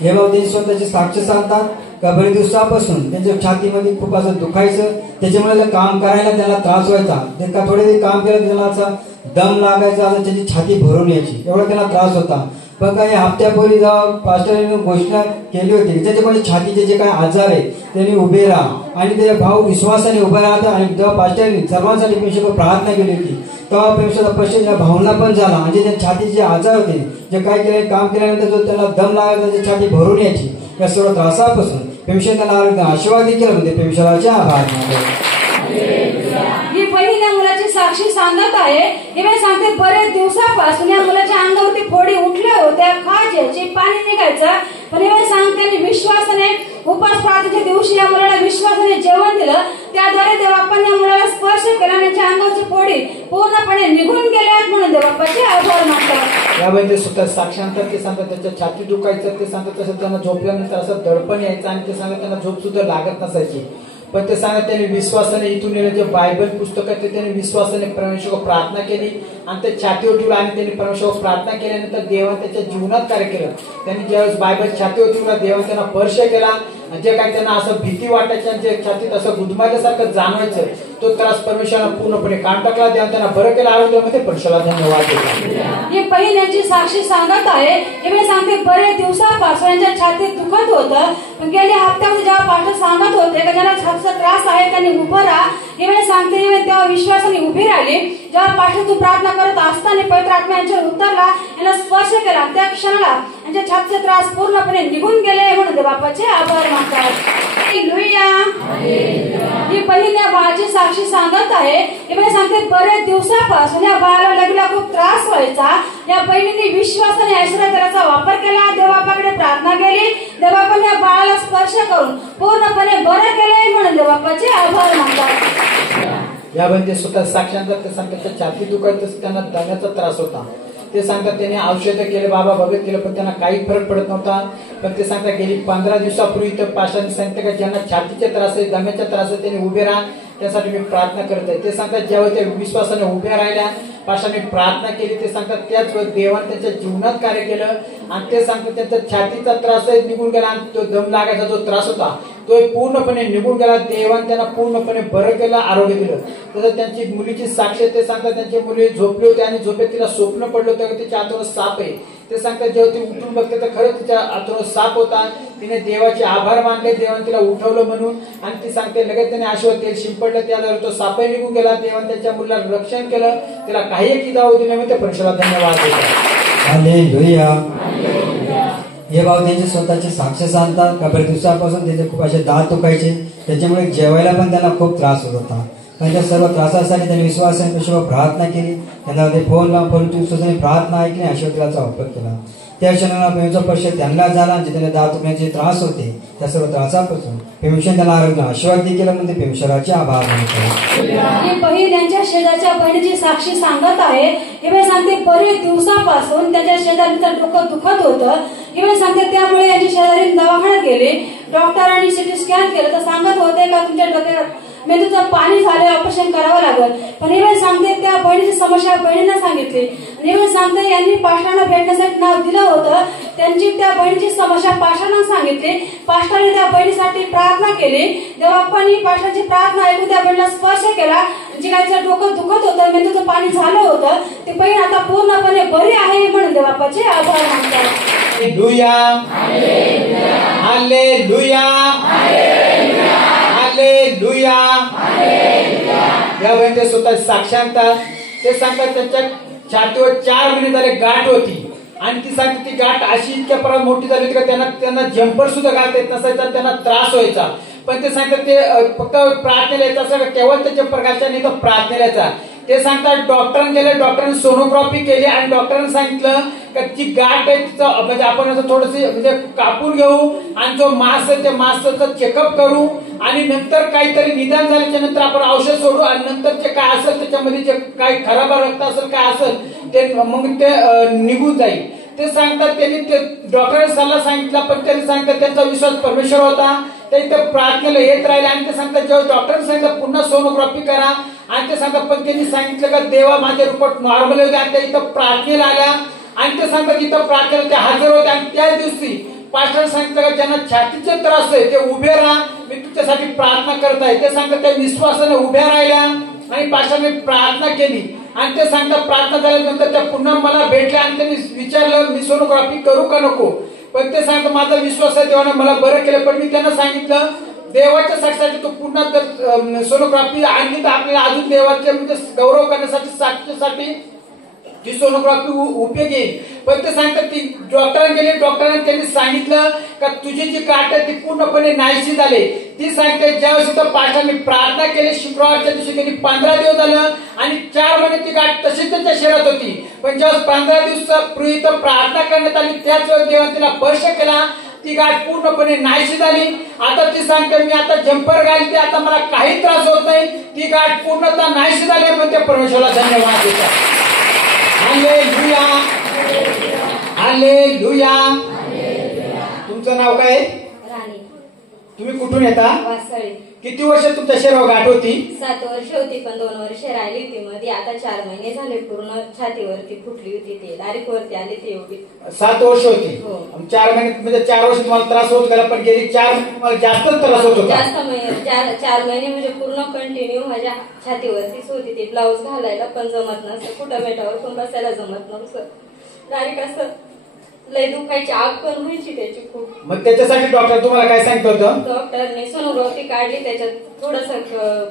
हे बाबतीत स्वतःची साक्ष सांगतात का बरेच दिवसापासून त्यांच्या छातीमध्ये खूप असं दुखायचं, त्याच्यामुळे काम करायला त्याला त्रास व्हायचा। ते का थोडे काम केलं त्याला असा दम लागायचा, असं त्याची छाती भरून यायची, एवढा त्याला त्रास होता। पण काही हप्त्यापूर्वी जेव्हा पास्टरने घोषणा केली होती की त्याच्याकडे छातीचे जे काही आजार आहे त्यांनी उभे राहा आणि ते भाऊ विश्वासाने उभे राहते, आणि जेव्हा पास्टरने सर्वांसाठी परमेश्वर प्रार्थना केली होती तेव्हा परमेश्वराचा प्रश्न या भावना पण झाला, आणि त्या छातीचे जे आजार होते, जे काय केले काम केल्यानंतर जो त्याला दम लागायचा, त्याची छाती भरून यायची, या सर्व त्रासापासून परमेश्वर त्यांना आरोग्य आशीर्वाद केला म्हणजे परमेश्वराचे आभार मानतो। ही पहिल्या मुलाची साक्षी सांगत आहे, हे सांगते बरेच दिवसापासून या मुलाच्या अंगावरती फोडी उठल्या होत्या, खाज पाणी निघायचं, पण हे सांगते विश्वासाने उपास प्रार्थनेच्या दिवशी या मुलाला विश्वासाने जेवण दिलं, त्याद्वारे देवापाने या मुलाला स्पर्श केला आणि त्याच्या अंगावरची फोडी पूर्णपणे निघून गेल्या म्हणून देवापाचे आभार मानतात। यामध्ये सुद्धा साक्षांतर ते सांगतात त्याच्या छाती दुखायचं, ते सांगतात तसं त्यांना झोपल्यानंतर असं दडपण यायचं आणि ते सांगतात त्यांना झोप सुद्धा लागत नसायची। पण ते सांगत त्यांनी विश्वासाने इथून येणं जे बायबल पुस्तक आहे ते त्यांनी विश्वासाने परमेश्वरावर प्रार्थना केली आणि ते छातीवर ठेवलं आणि त्यांनी परमेश्वरावर प्रार्थना केल्यानंतर देवाने त्याच्या जीवनात कार्य केलं। त्यांनी ज्यावेळेस बायबल छातीवर ठेवला, देवाने त्यांना स्पर्श केला, जे काही त्यांना असं भीती वाटायची आणि जे छातीत असं गुदमारल्यासारखं जाणवायचं, तो त्रास परमेश्वराने पूर्णपणे काढून टाकला, देवाने त्यांना बरं केलं, आरोग्यामध्ये परमेश्वराला धन्यवाद देतो। ही पहिल्याची साक्षी सांगत आहे, हे सांगते बरेच दिवसापासून यांच्या छातीत दुखत होतं, पण गेल्या हप्त्यामध्ये जेव्हा पास्टर सांगत होते की ज्याला छातीचा त्रास आहे त्यांनी उभं राहा, हे सांगते तेव्हा विश्वासाने उभी राहिली। जेव्हा पास्टर तू प्रार्थना करत असताना पवित्र आत्मा यांच्यावर उतरला, यांना स्पर्श केला, त्या क्षणाला यांच्या छातीचे त्रास पूर्णपणे निघून गेले म्हणून देवाचे आभार मानतात। हालेलुया। ही पहिल्या बाळाची साक्षी सांगत आहे, हे सांगते बरेच दिवसापासून या बाळाला लगेला खूप त्रास व्हायचा, या बहिणीने विश्वासाने ऐश्वर्याचा वापर केला, देवापाकडे प्रार्थना केली, देवापाने या बाळाला स्पर्श करून पूर्णपणे बरं केले म्हणून देवाचे आभार मानतात। यामध्ये स्वतः साक्षांतर ते सांगतात त्या छाती दुखायचं, त्यांना दम्याचा त्रास होता, ते सांगतात त्यांनी औषधं केले, बाबा बघत केलं, पण त्यांना काही फरक पडत नव्हता। पण ते सांगतात गेली 15 दिवसापूर्वी तर पास्टरने सांगितलं की ज्यांना छातीचे त्रास आहे, दम्याचा त्रास आहे, त्यांनी उभे राहा, त्यासाठी मी प्रार्थना करत आहे. ते सांगतात जेव्हा ते विश्वासाने उभ्या राहिल्या, पाशाने प्रार्थना केली, ते सांगतात त्याच वेळी देवाने त्यांच्या जीवनात कार्य केलं. आणि ते सांगतात त्यांचा छातीचा त्रास निघून गेला आणि तो दम लागायचा जो त्रास होता तो पूर्णपणे निघून गेला. देवाने त्यांना पूर्णपणे बरं केलं, आरोग्य दिलं. तसं त्यांची मुलीची साक्ष ते सांगतात त्यांची मुली झोपली होती आणि झोपेत तिला स्वप्न पडलं होतं की तिच्या हातून साप आहे. ते सांगतात जेव्हा ती उठून बघते तर खरंच तिच्या हातून साप होता. तिने देवाचे आभार मानले, देवाने तिला उठवलं म्हणून. आणि ती सांगते लगेच त्याने आशीर्वाद तेल शिंपडलं, त्याद्वारे तो सापही निघून गेला. देवाने त्यांच्या मुलीला रक्षण केलं, तिला काही एक इजा होती नाही. त्या परमेश्वराला धन्यवाद देतात. हालेलुया. हे भाऊ त्यांचे स्वतःचे साक्ष सांगतात का बऱ्याच दिवसापासून त्यांचे खूप असे दात दुखायचे, त्याच्यामुळे जेवायला पण त्यांना खूप त्रास होत होता. पण त्या सर्व त्रासासाठी त्यांनी विश्वासाने पेशवा प्रार्थना केली. त्यांना ते फोन लावून परंतु विश्वासाने प्रार्थना ऐकली, आशीर्वादाचा वापर केला. त्या क्षणाला पेमेंटचा स्पर्श त्यांना झाला. जे त्यांना दात दुखण्याचे त्रास होते त्या सर्व त्रासापासून पेमेंशन त्यांना आरोग्य आशीर्वाद देखील म्हणजे पेमेश्वराचे आभार मानतो. ही बहीण त्यांच्या शेजारच्या बहिणीची साक्षी सांगत आहे. हे वेळ सांगते बरेच दिवसापासून त्याच्या शेजारीचं डोकं दुखत होतं. हे वेळ सांगते त्यामुळे यांची शेजारी दवाखान्यात गेले. डॉक्टरांनी सिटी स्कॅन केलं तर सांगत होते का तुमच्या डोक्यात मेंदूचं पाणी झाले, ऑपरेशन करावं लागल. पण हे वेळ सांगते त्या बहिणीची समस्या बहिणींना सांगितली. हे वेळ सांगते यांनी पास्टरांना भेटण्यासाठी नाव दिलं होतं. त्यांची त्या बहिणीची समस्या पास्टरांना सांगितली. पास्टरांनी त्या बहिणीसाठी प्रार्थना केली. देवाप्पांनी पास्टरांची प्रार्थना ऐकून त्या बहिणीला स्पर्श केला. जे काही डोकं दुखत होतं, मेंदूचं पाणी झालं होतं, ती बहीण आता पूर्णपणे बरी आहे म्हणून देवाप्पाचे आभार मानतात. Hallelujah, hallelujah, hallelujah. या बहिणी स्वतः साक्षांतात. ते सांगतात त्यांच्या छातीवर 4 महिने झाले गाठ होती. आणि ती सांगते ती गाठ अशी इतक्या प्रमाणात मोठी झाली होती का त्यांना जम्पर सुद्धा घालता येत नसायचा, त्यांना त्रास व्हायचा. पण ते सांगतात ते फक्त प्रार्थनेला येत असं केवळ ते जम्पर घालता नाही तर प्रार्थनेला यायचा. ते सांगतात डॉक्टरांनी गेले, डॉक्टरांनी सोनोग्राफी केली आणि डॉक्टरांनी सांगितलं की जी गाठ आहे तिचं म्हणजे आपण असं थोडस म्हणजे कापून घेऊ आणि जो मास आहे त्या मासचं चेकअप करू आणि नंतर काहीतरी निदान झाल्याच्या नंतर आपण औषध सोडू आणि नंतर जे काय असेल त्याच्यामध्ये जे काही खराब रक्त असेल काय असेल ते मग ते निघून जाईल. ते सांगतात त्यांनी ते डॉक्टरांनी सल्ला सांगितला पण त्यांनी सांगतात त्यांचा विश्वास परमेश्वर होता. ते इथे प्रार्थनेला येत राहिले आणि ते सांगतात जेव्हा डॉक्टरांनी सांगितलं पुन्हा सोनोग्राफी करा आणि ते सांगतात पण त्यांनी सांगितलं का देवा माझे रिपोर्ट नॉर्मल होते आणि त्या इथं प्रार्थनेला आल्या आणि ते सांगतात इथं प्रार्थनेला ते हजर होते. आणि त्याच दिवशी पास्टर सांगितलं का ज्यांना छातीचे त्रास आहे ते उभे राहा, मी तुमच्यासाठी प्रार्थना करत आहे. ते सांगतात त्या विश्वासाने उभ्या राहिल्या आणि पास्टरने प्रार्थना केली आणि ते सांगतात प्रार्थना झाल्यानंतर त्या पुन्हा मला भेटल्या आणि त्यांनी विचारलं मी सोनोग्राफी करू का नको. पण ते सांगतात माझा विश्वास आहे देवाने मला बरं केलं. पण मी त्यांना सांगितलं देवाच्या साक्षीसाठी तो पुन्हा जर सोनोग्राफी आणली तर आपल्याला अजून देवाचे म्हणजे गौरव करण्यासाठी साक्षीसाठी ही सोनोग्राफी उपयोगी येईल. पण ते सांगतात ती डॉक्टरांनी गेले, डॉक्टरांनी त्यांनी सांगितलं का तुझी जी गाठ आहे ती पूर्णपणे नाहीशी झाली. ती सांगते ज्यावेळेस सुद्धा पास्टरने प्रार्थना केली शुक्रवारच्या दिवशी त्यांनी 15 दिवस झालं आणि 4 महिने ती गाठ तशीच त्यांच्या शरीरात होती. पण ज्यावेळेस 15 दिवसापूर्वी प्रार्थना करण्यात आली त्याच वेळेस देवाने तिला स्पर्श केला, ती गाठ पूर्णपणे नाहीशी झाली. आता ती सांगते मी आता जम्पर घालते, आता मला काही त्रास होत नाही, ती गाठ पूर्णतः नाहीशी झाली. पण त्या परमेश्वराला धन्यवाद देतात. Hallelujah, hallelujah. तुमचं नाव काय? राणी. तुम्ही कुठून येता? वासळी. किती वर्ष तुमच्या शरीरावर गाठ होती? 7 वर्ष होती पण 2 वर्ष राहिली होती मध्ये. आता 4 महिने झाले पूर्ण छातीवरती फुटली होती, ते डायरेक्ट वरती आली ती एवढी. 7 वर्ष होती. हो. 4 महिने म्हणजे 4 वर्ष तुम्हाला त्रास होत गेला पण गेली 4 महिने तुम्हाला जास्त त्रास होत होता. जास्त महिने 4 महिने म्हणजे पूर्ण कंटिन्यू माझ्या छातीवरतीच होती. ती ब्लाऊज घालायला पण जमत नसतं, कुठं बेटावर पण बसायला जमत नव्हतं. डायरेक्ट असं लय दुखायची, आग पण व्हायची त्याची खूप. मग त्याच्यासाठी डॉक्टर तुम्हाला काय सांगितलं होतं? डॉक्टरने सोनोग्राफी काढली, त्याच्यात थोडंसं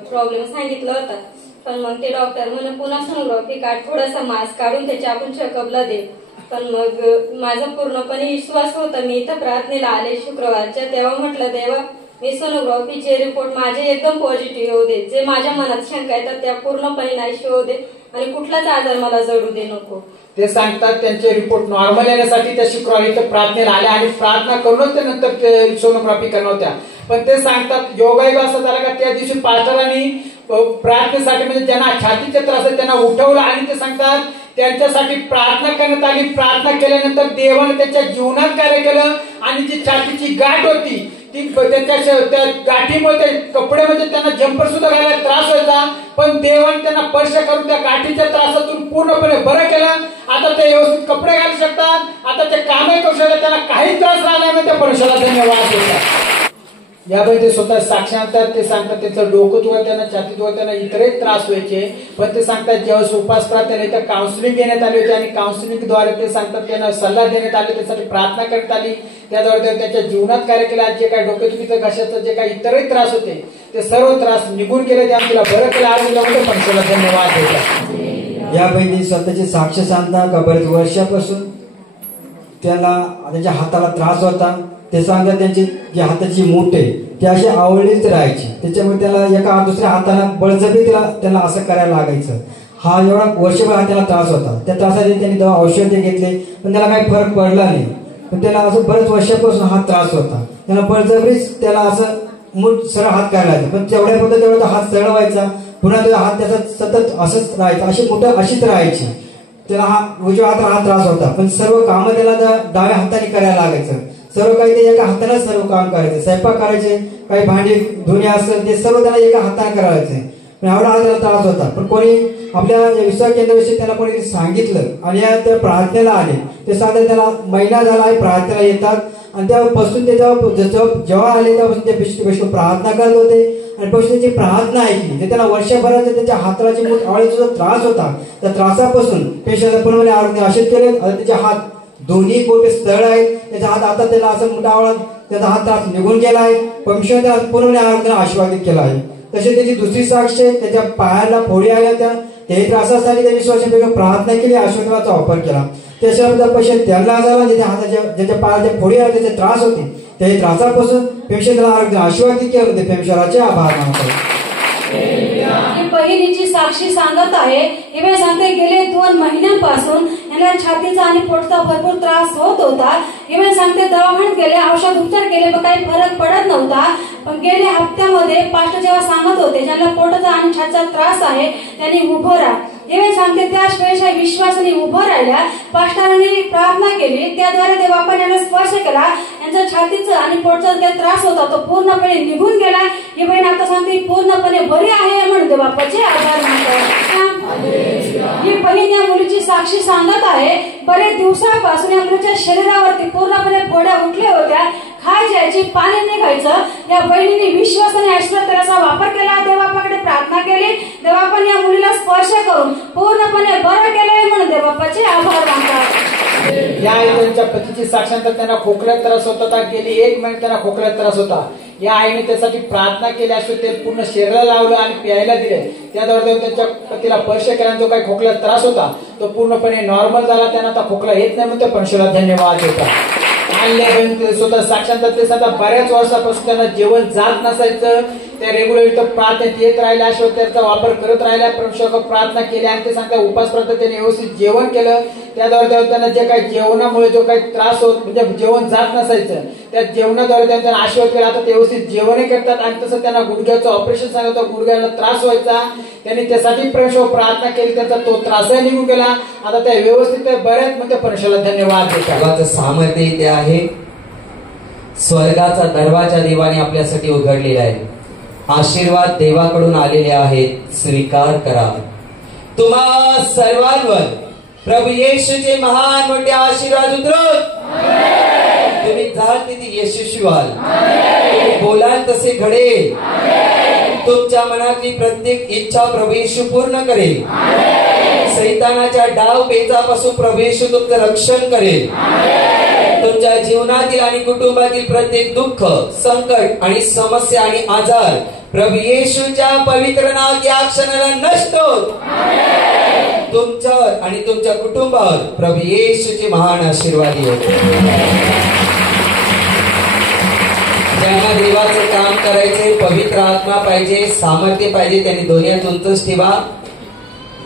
प्रॉब्लेम सांगितलं होता. पण मग ते डॉक्टर म्हणे पुन्हा सोनोग्राफी काढ, थोडासा मास्क काढून त्याचे आपण चेकअपला दे. पण मग माझा पूर्णपणे विश्वास होता. मी इथं प्रार्थनेला आले शुक्रवारच्या, तेव्हा म्हटलं देवा मी सोनोग्राफीचे रिपोर्ट माझे एकदम पॉझिटिव्ह येऊ दे, जे माझ्या मनात शंका येतात त्या पूर्णपणे नाहीशी होऊ दे आणि कुठलाच आजार मला जडू दे नको. ते सांगतात त्यांचे रिपोर्ट नॉर्मल येण्यासाठी त्या शुक्रवारी इथं प्रार्थनेला आल्या आणि प्रार्थना करूनच ते नंतर सोनोग्राफी करणार होत्या. पण ते सांगतात योगायोग असं झाला का त्या दिवशी पास्टरांनी प्रार्थनेसाठी म्हणजे ज्यांना छातीचे त्रास आहे त्यांना उठवलं आणि ते सांगतात त्यांच्यासाठी प्रार्थना करण्यात आली. प्रार्थना केल्यानंतर देवाने त्यांच्या जीवनात कार्य केलं आणि जी छातीची गाठ होती ती त्या गाठीमुळे त्या कपड्यामध्ये त्यांना जम्पर सुद्धा घालायला त्रास व्हायचा, पण देवाने त्यांना स्पर्श करून त्या गाठीच्या त्रासातून पूर्णपणे बरं केलं. आता ते व्यवस्थित कपडे घालू शकतात, आता ते कामही करू शकतात, त्यांना काही त्रास राहणार नाही. त्या परमेश्वराला धन्यवाद देतात. यामध्ये ते स्वतः साक्ष आणतात. ते सांगतात त्यांचं डोकं दुखत, त्यांना छाती दुखत, त्यांना इतरही त्रास व्हायचे, पण ते सांगतात जेव्हा उपास प्रार्थना इथं काउन्सिलिंग देण्यात आली होती आणि काउन्सिलिंगद्वारे ते सांगतात त्यांना सल्ला देण्यात आले, त्यासाठी प्रार्थना करण्यात आली. त्याद्वारे त्यांच्या जीवनात कार्य केलं. जे काही डोकेदुखीचं घशाचं जे काही इतरही त्रास होते ते सर्व त्रास निघून गेले. ते आम्हाला बरं केलं. आरोग्यामध्ये पण धन्यवाद देतात. यापैकी स्वतःची साक्ष सांगता का बरेच वर्षापासून त्याला त्याच्या हाताला त्रास होता. ते सांगतात त्यांची जी हाताची मूठ आहे ती अशी आवळलीच राहायची, त्याच्यामुळे त्याला एका दुसऱ्या हाताला बळजबरी त्याला असं करायला लागायचं. हा एवढा वर्षभर त्याला त्रास होता. त्या त्रासाने त्यांनी औषधे घेतले पण त्याला काही फरक पडला नाही. पण त्याला असं बरेच वर्षापासून हा त्रास होता. त्याला बळजबरीच त्याला असं मूठ सरळ हात करायला, पण तेवढ्यापर्यंत तेवढा हात सरळ व्हायचा, पुन्हा तो हात त्याचा सतत असंच राहायचा, अशी मूठ अशीच राहायची. त्याला हा उजव्या हाताला हा त्रास होता, पण सर्व कामं त्याला डाव्या हाताने करायला लागायचं. सर्व काही ते एका हाताने सर्व काम करायचे, स्वयंपाक करायचे, काही भांडी धुणे असेल ते सर्व त्याला एका हाताने करायचे. एवढा त्याला त्रास होता. पण कोणी आपल्या विश्वास केंद्राविषयी त्याला कोणी सांगितलं आणि त्या प्रार्थनेला आले. ते साधारण त्याला महिना झाला आहे प्रार्थनेला येतात आणि त्यापासून ते जेव्हा आले तेव्हापासून ते विष्णू प्रार्थना करत होते आणि पासून त्याची प्रार्थना ऐकली. ते त्याला वर्षभराचा त्याच्या हाताची मूठ आवळीचा जो त्रास होता त्या त्रासापासून पेशंटला पूर्णपणे आरोग्य आशित केले. त्याचे हात दोन्ही बोटे स्थळ आहेत. त्याचा हात आता त्याला असं मोठा आवळा त्याचा हात त्रास निघून गेला आहे. परमेश्वर त्याला पूर्णपणे आरोग्याने आशीर्वादित केला आहे. तसे त्याची दुसरी साक्ष आहे, त्याच्या पायाला फोडी आल्या होत्या. त्याही त्रासासाठी त्यांनी विश्वासापैकी प्रार्थना केली, आशीर्वादाचा वापर केला. त्याच्याबद्दल पैसे त्यांना झाला ज्याच्या पायाच्या फोडी आल्या त्याचे त्रास होते त्याही त्रासापासून पेशंटला आरोग्य आशीर्वादित केले होते. पेशंटचे आभार मानतो. बहिणीची साक्षी सांगत आहे. हे सांगते गेले 2 महिन्यांपासून याला छातीचा आणि पोटचा भरपूर त्रास होत होता. हे सांगते दवाखान्यात गेले, औषध उपचार केले पण काही फरक पडत नव्हता. पण गेल्या हप्त्यामध्ये पास्टर जेव्हा सांगत होते ज्यांना पोटाचा आणि छातीचा त्रास आहे त्यांनी उभं राहा. हे सांगते त्याच वेळेस विश्वासाने उभं राहिल्या. पास्टरांनी प्रार्थना केली, त्याद्वारे देवापाने यांना स्पर्श केला. यांचा छातीचा आणि पोटचा जो त्रास होता तो पूर्णपणे निघून गेला. ही बहीण आता सांगते पूर्णपणे बरी आहे म्हणून देवापाचे आभार मानतात. ही बहीण या मुलीची साक्षी सांगत आहे. बरेच दिवसापासून या मुलीच्या शरीरावरती पूर्णपणे फोड्या उठल्या होत्या, खाय जायची, पाणी निघायचं. या बहिणीने विश्वासाने ऐश्वर्याचा वापर केला, देवापाकडे प्रार्थना केली. देवापाने या मुलीला स्पर्श करून पूर्णपणे बरं केलंय म्हणून देवापाचे आभार मानतात. या त्यांच्या पतीची साक्षांतर त्यांना खोकल्यात त्रास होता. गेली 1 महिने त्यांना खोकल्यात त्रास होता. या आईने त्यासाठी प्रार्थना केली, असे ते पूर्ण शरीराला लावलं आणि प्यायला दिले. त्याद्वारे त्यांच्या पतीला स्पर्श केला. जो काही खोकल्यात त्रास होता तो पूर्णपणे नॉर्मल झाला. त्यांना आता खोकला येत नाही म्हणून परमेश्वराला धन्यवाद देतात. आणि स्वतः साक्षांतर ते सध्या बऱ्याच वर्षापासून त्यांना जेवण जात नसायचं. त्या रेग्युलर इथं प्रार्थनेत येत राहिल्या, ऐश्वर्याचा वापर करत राहिल्या, परमेश्वराला प्रार्थना केली आणि ते सांगतात उपास प्रार्थना त्यांनी व्यवस्थित जेवण केलं. त्याद्वारे त्यांना जे काही जेवणामुळे जो काही त्रास होत म्हणजे जेवण जात नसायचं त्या जेवणाद्वारे त्यांना आशीर्वाद केला. आता ते व्यवस्थित जेवणही करतात आणि तसं त्यांना गुडघ्याचं ऑपरेशन सांगितलं, गुडघ्याला त्रास व्हायचा. त्यांनी त्यासाठी परमेश्वर प्रार्थना केली, त्यांचा तो त्रासही निघून गेला. आता त्या व्यवस्थित बऱ्याच म्हणजे परमेश्वराला धन्यवाद देतात. सामर्थ्य इथे आहे. स्वर्गाचा दरवाजा देवाने आपल्यासाठी उघडलेला आहे. आशीर्वाद देवाकडून आलेले आहेत, स्वीकार करा. तुम्हा सर्वांवर प्रभू येशूचे महान मोठे आशीर्वाद उतरत. तुम्ही जाल तिथे यशस्वी व्हाल. तुम्ही बोलाल तसे घडेल. तुमच्या मनातली प्रत्येक इच्छा प्रभू येशू पूर्ण करेल. सैतानाच्या डाव पेचापासून प्रभू येशू तुमचं रक्षण करेल. तुमच्या जीवनातील आणि कुटुंबातील प्रत्येक दुःख, संकट आणि समस्या आणि आजार प्रभू येशूच्या पवित्र नावात या क्षणाला नष्ट होत. तुमच्यावर आणि तुमच्या कुटुंबावर प्रभू येशूचे महान आशीर्वाद येत. ज्यांना देवाचं काम करायचे, पवित्र आत्मा पाहिजे, सामर्थ्य पाहिजे, त्यांनी दोन्ही हात उंचच ठेवा.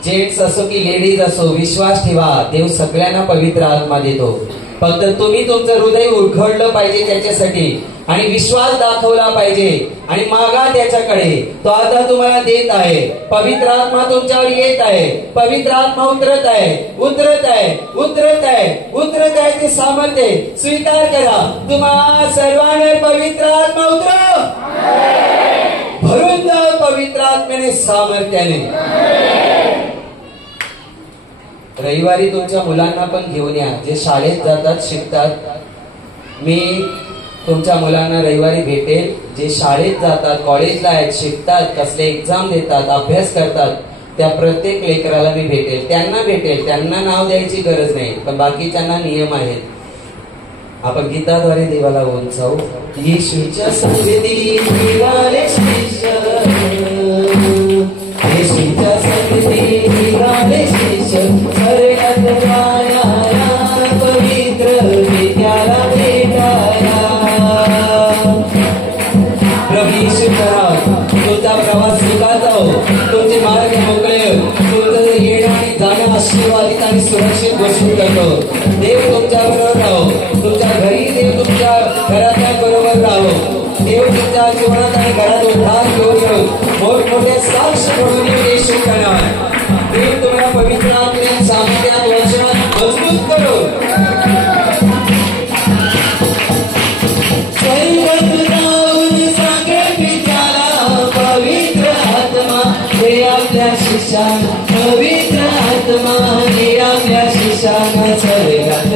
जेंट्स असो की लेडीज असो, विश्वास ठेवा. देव सगळ्यांना पवित्र आत्मा देतो. फक्त तुम्ही तुमचं हृदय उघडलं पाहिजे त्याच्यासाठी आणि विश्वास दाखवला पाहिजे आणि मागा त्याच्याकडे. तो आता तुम्हाला देत आहे. पवित्र आत्मा तुमच्यावर येत आहे. पवित्र आत्मा उतरत आहे, उतरत आहे, उतरत आहे, उतरत आहे. ते सामर्थ्य स्वीकार करा. तुम्हा सर्वांवर पवित्र आत्मा उतरा, भरून द्या पवित्र आत्म्याने, सामर्थ्याने. रविवारी तुमच्या मुलांना पण घेऊन या, जे शाळेत जातात, शिकतात. मी तुमच्या मुलांना रविवारी भेटेल, जे शाळेत जातात, कॉलेजला आहेत, शिकतात, कसले एक्झाम देतात, अभ्यास करतात, त्या प्रत्येक लेकराला मी भेटेल. त्यांना भेटेल, त्यांना नाव द्यायची गरज नाही, पण बाकीच्यांना नियम आहेत. आपण गीताद्वारे देवाला उंचावू. येशूच्या संगती निघाले शिष्य, येशूच्या संगती निघाले शिष्य, स्वर्गात पायाला पवित्र विद्याला भेटाया. प्रभू येशू करा, तुमचा प्रवास सुखाचा हो, तुमचे मार्ग मोकळे हो, तुमचं येणं आणि जाणं आशीर्वादित आणि सुरक्षित घोषित करतो. देव तुमच्या बरोबर राहो, तुमच्या घरी देव तुमच्या घराच्या बरोबर राहो. देव तुमच्या जीवनात आणि घरात उद्धार घेऊन येऊन मोठमोठे साक्ष घडून येऊन येशू करा. देव तुम्हाला पवित्र आत्म्याने सामर्थ्यात वचनात मजबूत करो. पवित्र आत्मा हे आपल्या शिष्याना, पवित्र आत्मा हे आपल्या शिष्याना सर्वात